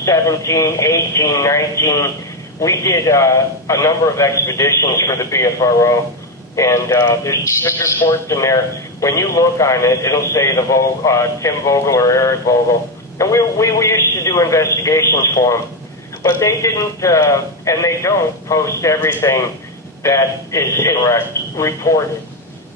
17, 18, 19, we did a number of expeditions for the BFRO. And there's good reports in there. When you look on it, it'll say Tim Vogel or Eric Vogel. And we used to do investigations for them. But they didn't, and they don't post everything that is incorrect reported.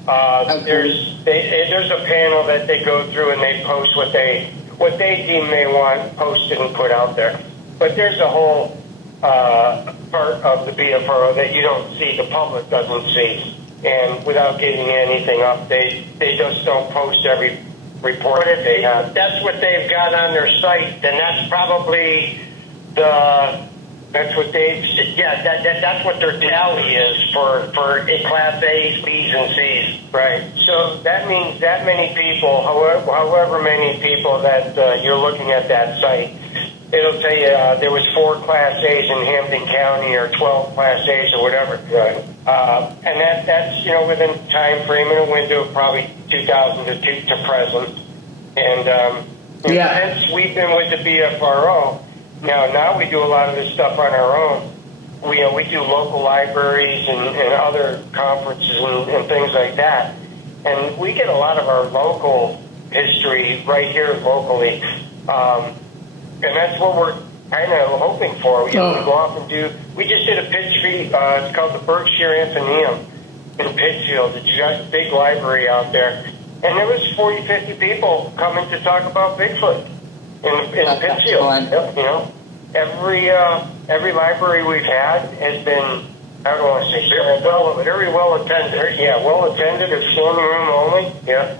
There's a panel that they go through and they post what they deem they want posted and put out there. But there's a whole part of the BFRO that you don't see, the public doesn't see. And without getting anything up, they just don't post every report that they have. That's what they've got on their site, then that's probably that's what that's what their tally is for Class A's, B's, and C's. Right. So that means that many people, however many people that you're looking at that site, it'll tell you there was 4 Class A's in Hampton County or 12 Class A's or whatever. Right. And that's within a time frame in a window of probably 2000 to present. And since we've been with the BFRO, now we do a lot of this stuff on our own. We do local libraries and other conferences and things like that. And we get a lot of our local history right here locally. And that's what we're kind of hoping for. We go off and we just did a pitch feed, it's called the Berkshire Athenaeum in Pittsfield. It's a big library out there. And there was 40, 50 people coming to talk about Bigfoot in Pittsfield. Every library we've had has been, I don't want to say very well attended. Yeah, well attended. It's standing room only. Yeah.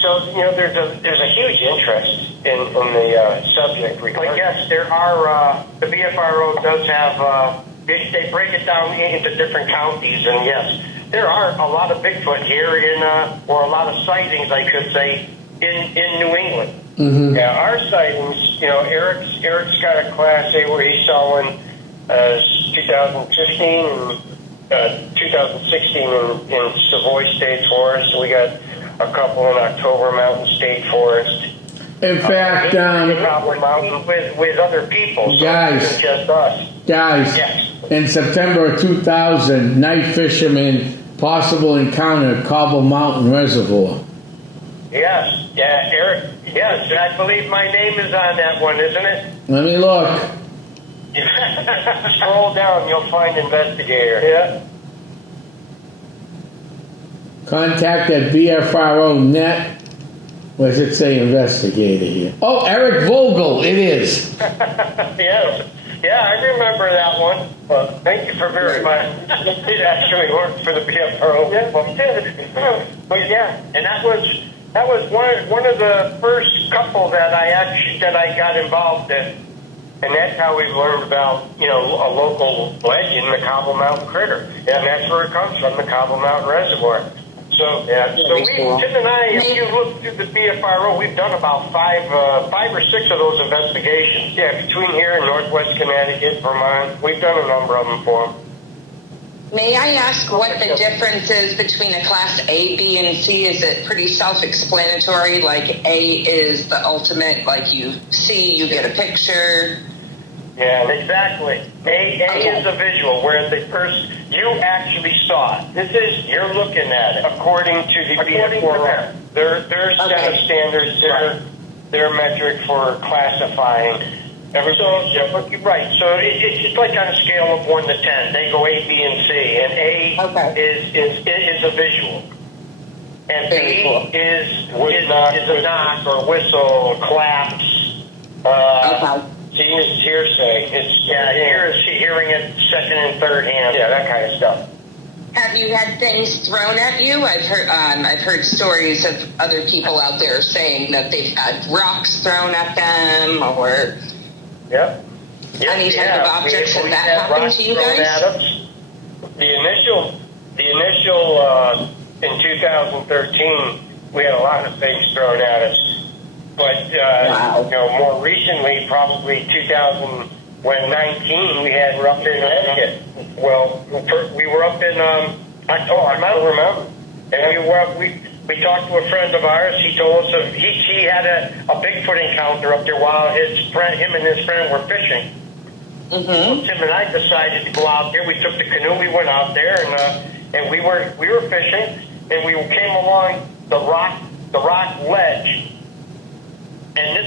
So there's a huge interest in the subject. But yes, there are. The BFRO does have. They break it down into different counties, and yes, there are a lot of Bigfoot here or a lot of sightings, I should say, in New England. Mm-hmm. Yeah, our sightings. Eric's got a Class A where he saw one 2015 and 2016 in Savoy State Forest. We got a couple in October Mountain State Forest. In fact, Cobble Mountain with other people, so guys. it isn't just us. guys, Yes. in September of 2000, night fishermen possible encounter Cobble Mountain Reservoir. Yes, yeah, Eric. Yes, I believe my name is on that one, isn't it? Let me look. Scroll down, you'll find investigator. Yeah. Contact at BFRO.net. What does it say investigator here? Oh, Eric Vogel, it is. Yes. Yeah, I remember that one. Well, thank you for verifying. It actually worked for the BFRO. Yeah, well, it did. But yeah, and that was one of the first couple that I got involved in. And that's how we learned about, a local legend, the Cobble Mountain Critter. And that's where it comes from, the Cobble Mountain Reservoir. So, yeah, Tim and I, if you look through the BFRO, we've done about five or six of those investigations. Yeah, between here and Northwest Connecticut, Vermont, we've done a number of them for them. May I ask what the difference is between a class A, B, and C? Is it pretty self-explanatory? Like A is the ultimate, like you see, you get a picture. Yeah, exactly. A is a visual, where the person, you actually saw it. You're looking at it according to the BFRO. Their set of standards, their metric for classifying. Right. So it's like on a scale of 1 to 10. They go A, B, and C, and A is a visual, and B is a knock or whistle, claps. It's hearsay. It's hearing it second and third hand. Yeah, that kind of stuff. Have you had things thrown at you? I've heard stories of other people out there saying that they've had rocks thrown at them or any type of objects. Has that happened to you guys? The initial in 2013, we had a lot of things thrown at us. But, more recently, probably 2019, we were up in Connecticut. Well, we were up in, I don't remember. And we talked to a friend of ours. He told us he had a Bigfoot encounter up there while him and his friend were fishing. Mm-hmm. So Tim and I decided to go out there. We took the canoe, we went out there, and we were fishing, and we came along the rock ledge. And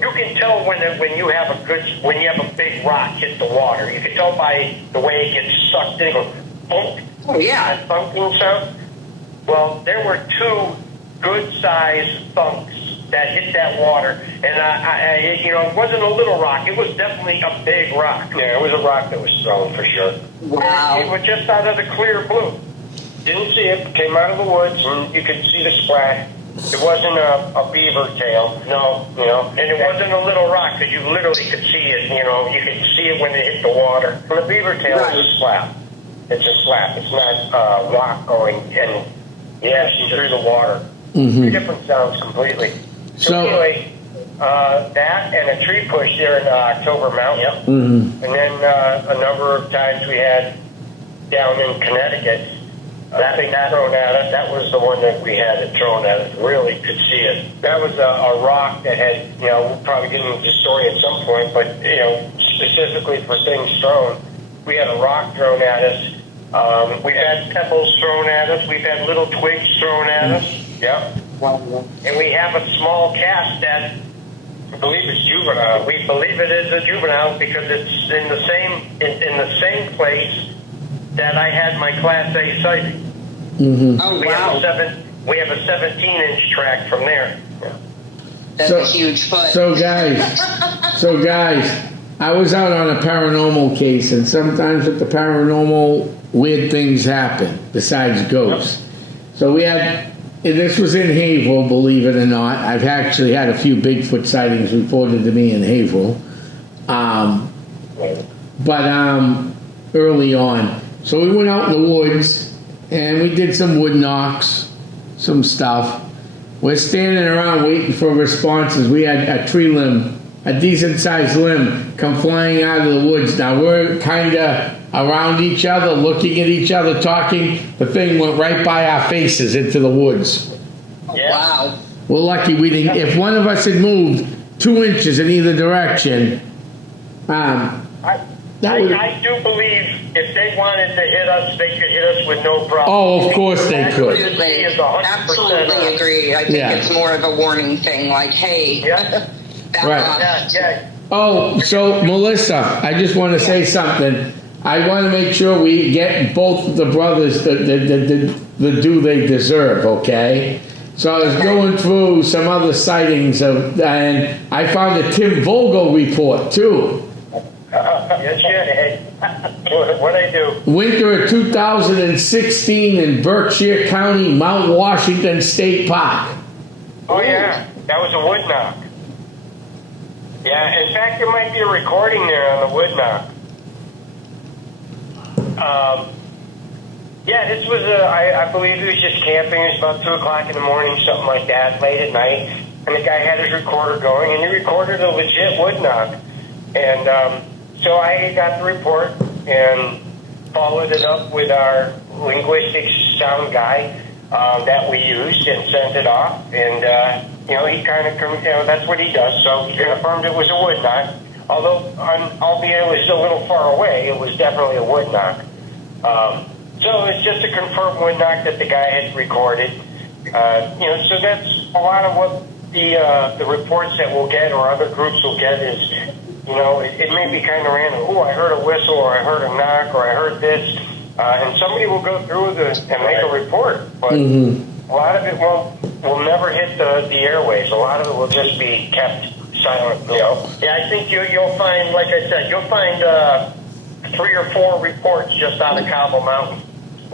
you can tell when you have a big rock hit the water. You can tell by the way it gets sucked in. It goes thunk. Oh yeah, that thunking sound. Well, there were two good-sized thunks that hit that water, and it wasn't a little rock. It was definitely a big rock. Yeah, it was a rock that was thrown for sure. Wow! It was just out of the clear blue. Didn't see it. Came out of the woods, and you could see the splash. It wasn't a beaver tail, no, and it wasn't a little rock, because you literally could see it, you could see it when it hit the water. And the beaver tail is a slap. It's a slap. It's not rock going and through the water. Mm-hmm. Two different sounds completely. So anyway, that and a tree push there in October Mountain. Yep. Mm-hmm. And then a number of times we had down in Connecticut. That thing thrown at us, that was the one that we had it thrown at us. Really could see it. That was a rock that had, we'll probably get into the story at some point, but, specifically for things thrown, we had a rock thrown at us. We've had pebbles thrown at us. We've had little twigs thrown at us. Yep. And we have a small cast that I believe is juvenile. We believe it is a juvenile because it's in the same place that I had my Class A sighting. Mm-hmm. Oh, wow. We have a 17-inch track from there. That's a huge foot. So guys, I was out on a paranormal case, and sometimes with the paranormal, weird things happen besides ghosts. So this was in Haverhill, believe it or not. I've actually had a few Bigfoot sightings reported to me in Haverhill. But early on. So we went out in the woods, and we did some wood knocks, some stuff. We're standing around waiting for responses. We had a tree limb, a decent-sized limb, come flying out of the woods. Now, we're kind of around each other, looking at each other, talking. The thing went right by our faces into the woods. Yeah. Wow. We're lucky we didn't. If one of us had moved 2 inches in either direction, I do believe if they wanted to hit us, they could hit us with no problem. Oh, of course they could. Absolutely, absolutely agree. I think it's more of a warning thing, like, hey, back off. Yeah. Oh, so Melissa, I just want to say something. I want to make sure we get both the brothers the due they deserve, okay? So I was going through some other sightings and I found a Tim Vogel report too. Yes, What'd I do? Winter of 2016 in Berkshire County, Mount Washington State Park. Oh, yeah. That was a wood knock. Yeah, in fact, there might be a recording there on the wood knock. Yeah, this was I believe he was just camping. It was about 2 o'clock in the morning, something like that, late at night. And the guy had his recorder going, and he recorded a legit wood knock. And so I got the report and followed it up with our linguistics sound guy that we used and sent it off. And, he kind of, that's what he does. So he confirmed it was a wood knock. Although, albeit it was a little far away, it was definitely a wood knock. So it's just a confirmed wood knock that the guy had recorded. So that's a lot of what the reports that we'll get or other groups will get is, it may be kind of random. Oh, I heard a whistle, or I heard a knock, or I heard this. And somebody will go through and make a report. But a lot of it will never hit the airways. A lot of it will just be kept silent. Yeah, I think you'll find, like I said, you'll find 3 or 4 reports just out of Cobble Mountain.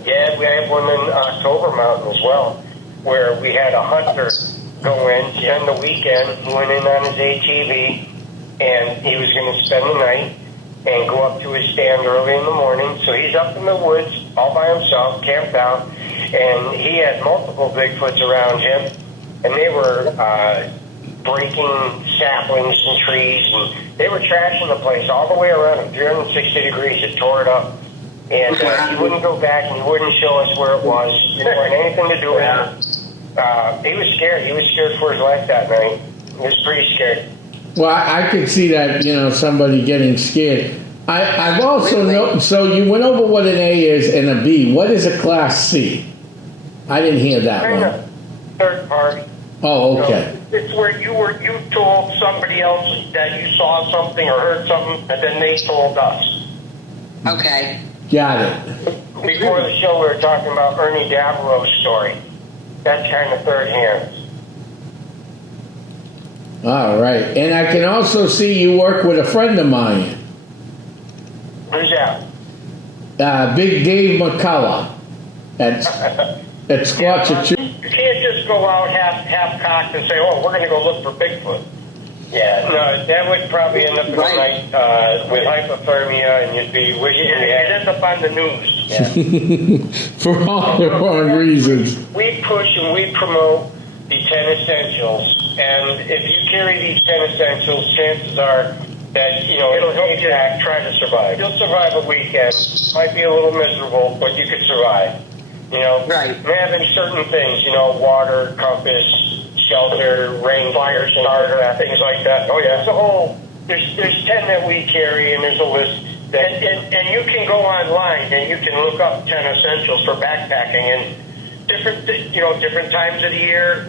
Yeah, we have one in October Mountain as well, where we had a hunter go in, spend the weekend. He went in on his ATV, and he was going to spend the night and go up to his stand early in the morning. So he's up in the woods all by himself, camped out, and he had multiple Bigfoots around him, and they were breaking saplings and trees, and they were trashing the place all the way around him, 360 degrees. It tore it up. And he wouldn't go back, and he wouldn't show us where it was. He didn't want anything to do with it. He was scared. He was scared for his life that night. He was pretty scared. Well, I could see that, somebody getting scared. I've also noticed, so you went over what an A is and a B. What is a Class C? I didn't hear that one. Third party. Oh, okay. It's where you told somebody else that you saw something or heard something, and then they told us. Okay. Got it. Before the show, we were talking about Ernie Davero's story. That's kind of third hand. All right. And I can also see you work with a friend of mine. Who's that? Big Dave McCullough at Squatch. You can't just go out half-cocked and say, oh, we're going to go look for Bigfoot. Yeah, no, that would probably end up in the night with hypothermia, and you'd be wishing you'd end up on the news. Yeah. For all the wrong reasons. We push and we promote the 10 essentials, and if you carry these 10 essentials, chances are that, it'll help you try to survive. You'll survive a weekend. Might be a little miserable, but you could survive. Right. Having certain things, water, compass, shelter, rain, fire starter, things like that. Oh yeah. There's 10 that we carry, and there's a list. And you can go online and you can look up 10 essentials for backpacking, and different times of the year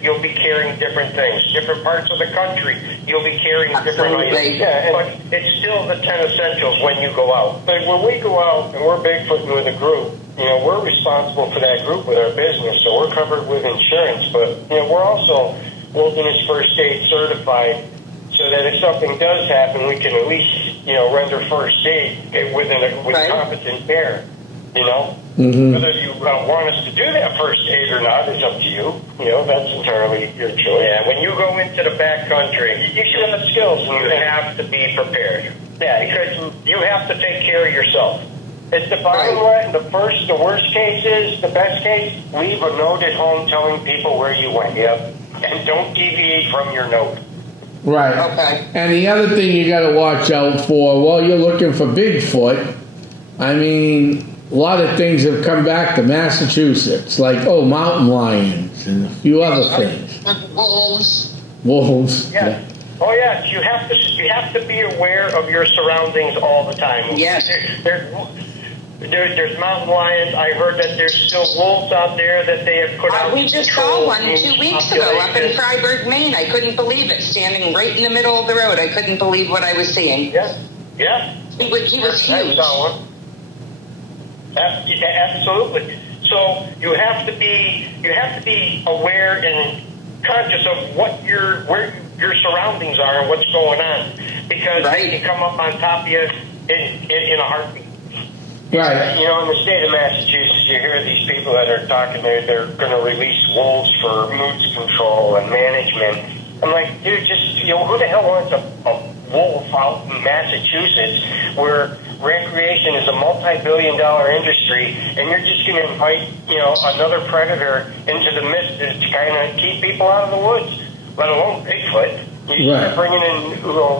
you'll be carrying different things. Different parts of the country you'll be carrying different items. Yeah, but it's still the 10 essentials when you go out. But when we go out and we're Bigfooting with a group, we're responsible for that group with our business, so we're covered with insurance. But we're also Wilderness First Aid certified, so that if something does happen, we can at least render first aid with competent care. Whether you want us to do that first aid or not is up to you. That's entirely your choice. Yeah, when you go into the backcountry, you should have skills, and you have to be prepared. Yeah, because you have to take care of yourself. It's the bottom line. The worst case is, the best case, leave a note at home telling people where you went. Yep. And don't deviate from your note. Right. Okay. And the other thing you got to watch out for while you're looking for Bigfoot, a lot of things have come back to Massachusetts, like, mountain lions and a few other things. Wolves. Wolves. Yeah. Oh yeah, you have to be aware of your surroundings all the time. Yes. There's mountain lions. I heard that there's still wolves out there that they have put out. We just saw one 2 weeks ago up in Freiburg, Maine. I couldn't believe it. Standing right in the middle of the road. I couldn't believe what I was seeing. Yeah. Yeah. He was huge. I saw one. Absolutely. So you have to be aware and conscious of where your surroundings are and what's going on, because they can come up on top of you in a heartbeat. Right. You know, in the state of Massachusetts, you hear these people that are talking, they're going to release wolves for mood control and management. I'm like, dude, who the hell wants a wolf out in Massachusetts where recreation is a multi-billion-dollar industry, and you're just going to invite, another predator into the midst to kind of keep people out of the woods, let alone Bigfoot. You start bringing in,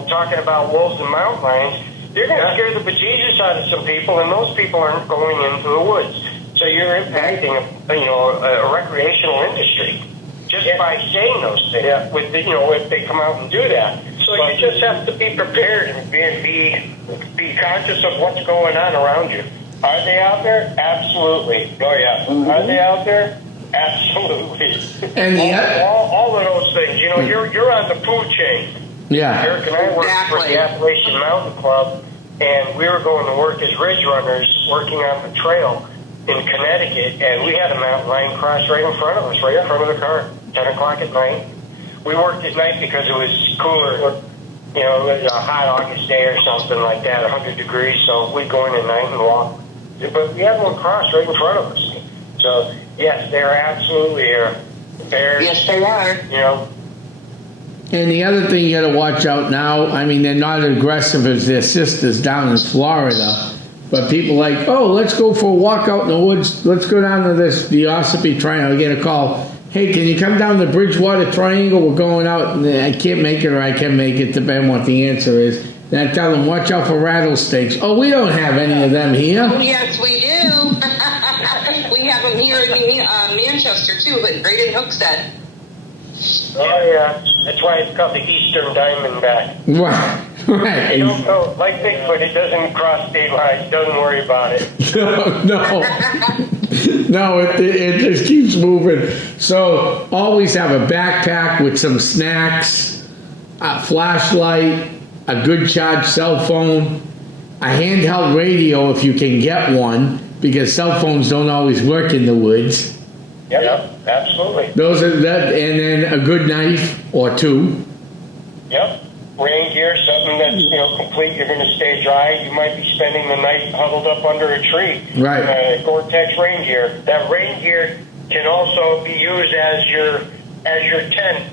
talking about wolves and mountain lions, you're going to scare the bejesus out of some people, and those people aren't going into the woods. So you're impacting, a recreational industry just by saying those things. Yeah. If they come out and do that. So you just have to be prepared and be conscious of what's going on around you. Are they out there? Absolutely. Oh yeah. Mm-hmm. Are they out there? Absolutely. And all of those things. You're on the food chain. Yeah. Eric and I worked for the Appalachian Mountain Club, and we were going to work as ridge runners, working on the trail in Connecticut, and we had a mountain lion cross right in front of us, right in front of the car, 10 o'clock at night. We worked at night because it was cooler, it was a hot August day or something like that, 100 degrees, so we'd go in at night and walk. But we had one cross right in front of us. So, yes, they're absolutely here. Bears. Yes, they are. And the other thing you got to watch out now, I mean, they're not as aggressive as their sisters down in Florida, but people like, let's go for a walk out in the woods. Let's go down to the Ossipee Triangle. I get a call. Hey, can you come down the Bridgewater Triangle? We're going out, and I can't make it, or I can make it, depending on what the answer is. Then I tell them, watch out for rattlesnakes. Oh, we don't have any of them here. Oh, yes, we do. We have them here in Manchester, too, but right in Hooksett. Oh, yeah. That's why it's called the Eastern Diamondback. Right. They don't go, like Bigfoot, it doesn't cross state lines. Don't worry about it. No, it just keeps moving. So always have a backpack with some snacks, a flashlight, a good charged cell phone, a handheld radio if you can get one, because cell phones don't always work in the woods. Yep, absolutely. Those are that, and then a good knife or two. Yep. Rain gear, something that's complete. You're going to stay dry. You might be spending the night huddled up under a tree. Right. Gore-Tex rain gear. That rain gear can also be used as your tent.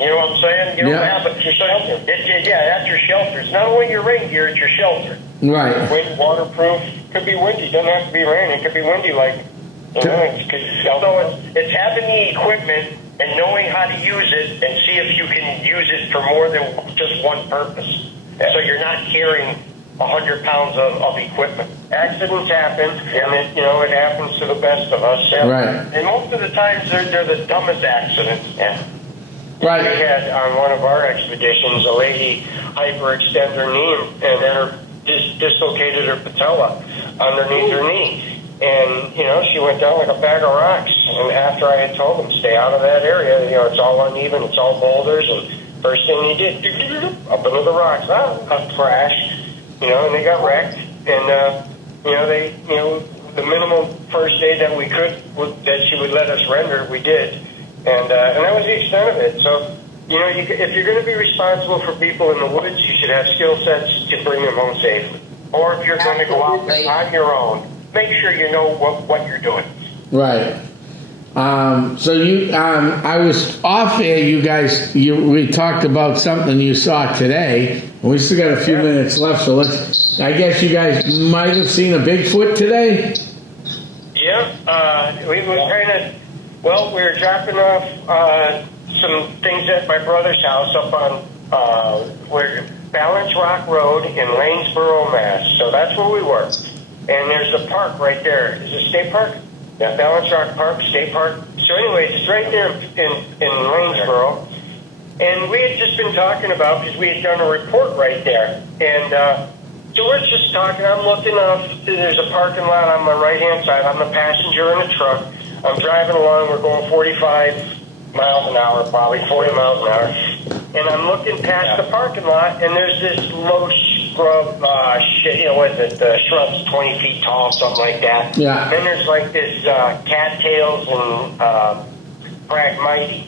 You know what I'm saying? You don't have it for shelter. That's your shelter. It's not only your rain gear; it's your shelter. Right. Wind, waterproof. Could be windy. Doesn't have to be raining. It could be windy. So it's having the equipment and knowing how to use it, and see if you can use it for more than just one purpose. So you're not carrying 100 pounds of equipment. Accidents happen, and it happens to the best of us. Right. And most of the times they're the dumbest accidents. Yeah. Right. We had on one of our expeditions a lady hyperextend her knee and then dislocated her patella underneath her knee. And, she went down like a bag of rocks. And after I had told them, stay out of that area, it's all uneven, it's all boulders. And first thing he did, up into the rocks, a crash, and they got wrecked. And, the minimum first aid that we could, that she would let us render, we did. And that was the extent of it. So, if you're going to be responsible for people in the woods, you should have skill sets to bring them home safely. Or if you're going to go out there on your own, make sure you know what you're doing. Right. So I was off air. You guys, we talked about something you saw today. And we still got a few minutes left, so I guess you guys might have seen a Bigfoot today. Yeah. We were dropping off some things at my brother's house up on Balance Rock Road in Lanesboro, Mass. So that's where we were. And there's the park right there. Is it a state park? Yeah, Balance Rock Park, State Park. So anyways, it's right there in Lanesboro. And we had just been talking about, because we had done a report right there. And so we're just talking. I'm looking up. There's a parking lot on my right-hand side. I'm the passenger in the truck. I'm driving along. We're going 45 miles an hour, probably 40 miles an hour. And I'm looking past the parking lot, and there's this low scrub, what is it, shrubs 20 feet tall, something like that. Yeah. And then there's like this cattails and phragmite.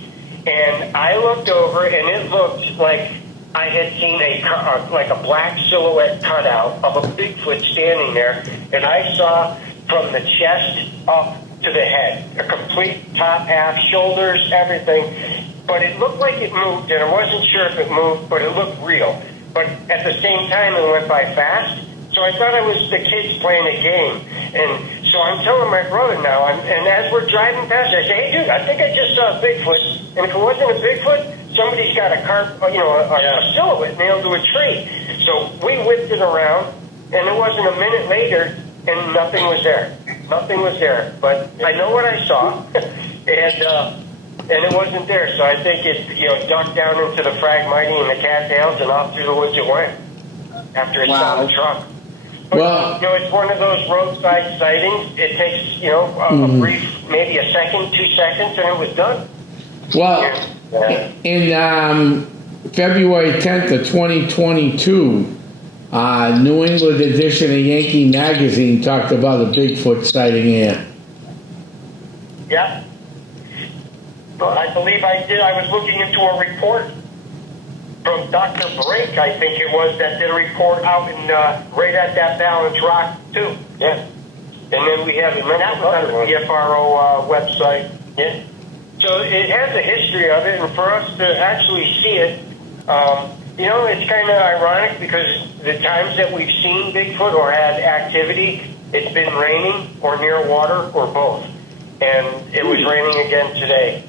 And I looked over, and it looked like I had seen like a black silhouette cutout of a Bigfoot standing there. And I saw from the chest up to the head, a complete top half, shoulders, everything. But it looked like it moved, and I wasn't sure if it moved, but it looked real. But at the same time, it went by fast. So I thought it was the kids playing a game. And so I'm telling my brother now, and as we're driving past, I say, hey, dude, I think I just saw a Bigfoot. And if it wasn't a Bigfoot, somebody's got a silhouette nailed to a tree. So we whipped it around, and it wasn't a minute later, and nothing was there. Nothing was there. But I know what I saw, and it wasn't there. So I think it ducked down into the phragmite and the cattails, and off through the woods it went after it saw the truck. But, Well, it's one of those roadside sightings. It takes, a brief, maybe a second, 2 seconds, and it was done. well, in February 10th of 2022, New England edition of Yankee Magazine talked about a Bigfoot sighting here. Yeah. Well, I believe I did. I was looking into a report from Dr. Brake, I think it was, that did a report out in right at that Balance Rock, too. Yeah. And then we have it on the PFRO website. Yeah. So it has a history of it, and for us to actually see it, it's kind of ironic because the times that we've seen Bigfoot or had activity, it's been raining or near water or both. And it was raining again today,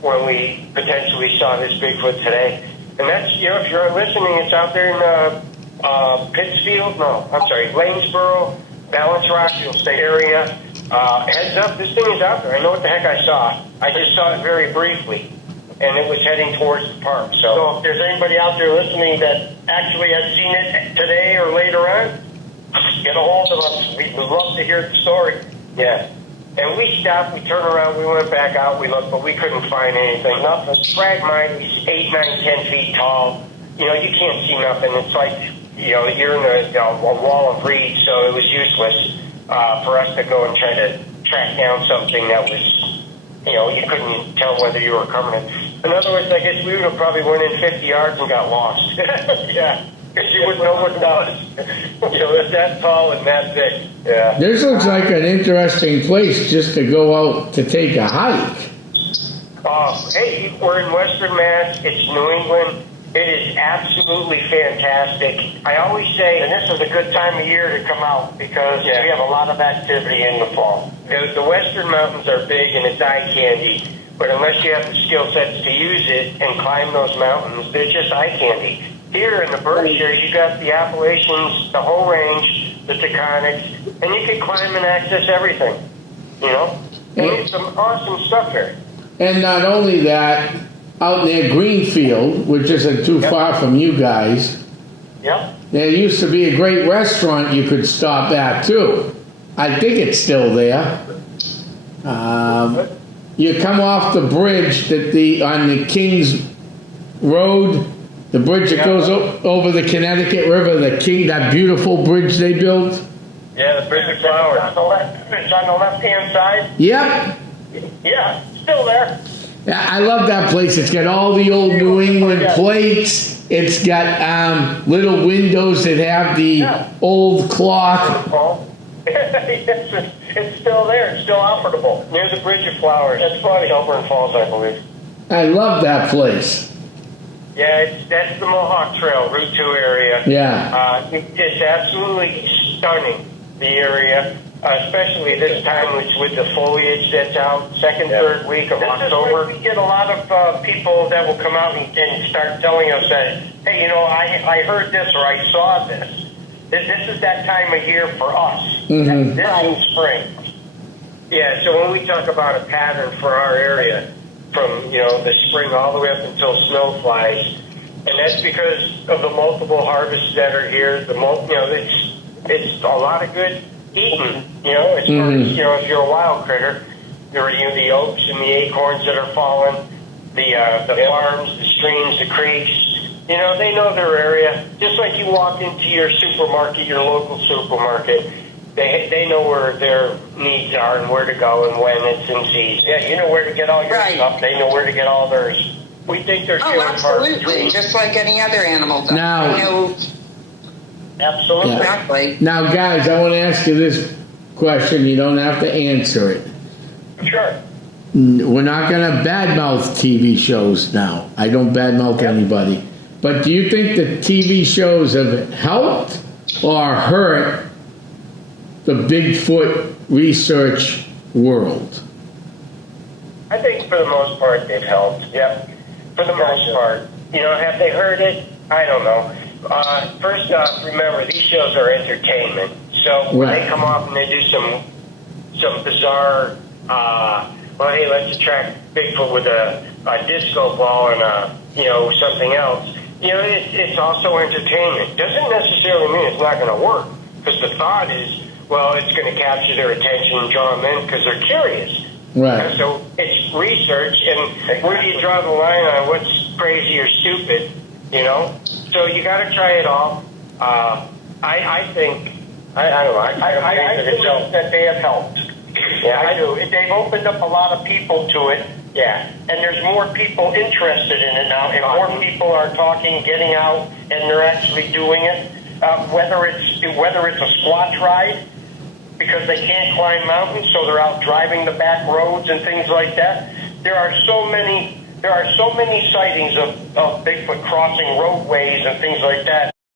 when we potentially saw this Bigfoot today. And that's, if you're listening, it's out there in Pittsfield, Lanesboro, Balance Rock, you'll say area. Heads up, this thing is out there. I know what the heck I saw. I just saw it very briefly, and it was heading towards the park. So if there's anybody out there listening that actually has seen it today or later on, get a hold of us. We'd love to hear the story. Yeah. And we stopped, we turned around, we went back out, we looked, but we couldn't find anything. Nothing. Phragmite is 8, 9, 10 feet tall. You can't see nothing. It's like, you're in a wall of reeds, so it was useless for us to go and try to track down something that was, you couldn't tell whether you were coming in. In other words, I guess we would have probably went in 50 yards and got lost. Yeah. Because you wouldn't know what it was. It's that tall and that big. Yeah. This looks like an interesting place just to go out to take a hike. Hey, we're in Western Mass. It's New England. It is absolutely fantastic. I always say, and this is a good time of year to come out because we have a lot of activity in the fall. The Western Mountains are big and it's eye candy, but unless you have the skill sets to use it and climb those mountains, they're just eye candy. Here in the Berkshires, you got the Appalachians, the whole range, the Taconics, and you can climb and access everything. And it's some awesome stuff here. And not only that, out near Greenfield, which isn't too far from you guys, there used to be a great restaurant you could stop at too. I think it's still there. You come off the bridge on the Kings Road, the bridge that goes over the Connecticut River, that beautiful bridge they built. Yeah, the Bridge of Flowers. It's on the left-hand side. Yep. Yeah, still there. Yeah, I love that place. It's got all the old New England plates. It's got little windows that have the old clock. It's still there. It's still operable. Near the Bridge of Flowers. That's funny. Elburn Falls, I believe. I love that place. Yeah, that's the Mohawk Trail, Route 2 area. Yeah. It's absolutely stunning, the area, especially this time with the foliage that's out, second, third week of October. We get a lot of people that will come out and start telling us that, hey, I heard this or I saw this. This is that time of year for us. Mm-hmm. This is spring. Yeah, so when we talk about a pattern for our area, from the spring all the way up until snow flies, and that's because of the multiple harvests that are here. It's a lot of good eating. As far as if you're a wild critter, there are the oaks and the acorns that are falling, the farms, the streams, the creeks. They know their area. Just like you walk into your supermarket, your local supermarket. They know where their needs are and where to go and when it's in season. Yeah, you know where to get all your stuff. They know where to get all theirs. We think they're few and far between. Just like any other animal does. Now, absolutely. Yeah. Exactly. Now, guys, I want to ask you this question. You don't have to answer it. Sure. We're not going to badmouth TV shows now. I don't badmouth anybody. But do you think the TV shows have helped or hurt the Bigfoot research world? I think for the most part they've helped. Yep. For the most part. Have they heard it? I don't know. First off, remember, these shows are entertainment. So when they come off and they do some bizarre, hey, let's attract Bigfoot with a disco ball and something else. It's also entertainment. Doesn't necessarily mean it's not going to work. Because the thought is, well, it's going to capture their attention and draw them in because they're curious. Right. So it's research, and where do you draw the line on what's crazy or stupid? So you got to try it all. I think I don't know. I believe that they have helped. Yeah, I do. They've opened up a lot of people to it. Yeah, and there's more people interested in it now, and more people are talking, getting out, and they're actually doing it. Whether it's a squat ride, because they can't climb mountains, so they're out driving the back roads and things like that. There are so many sightings of Bigfoot crossing roadways and things like that.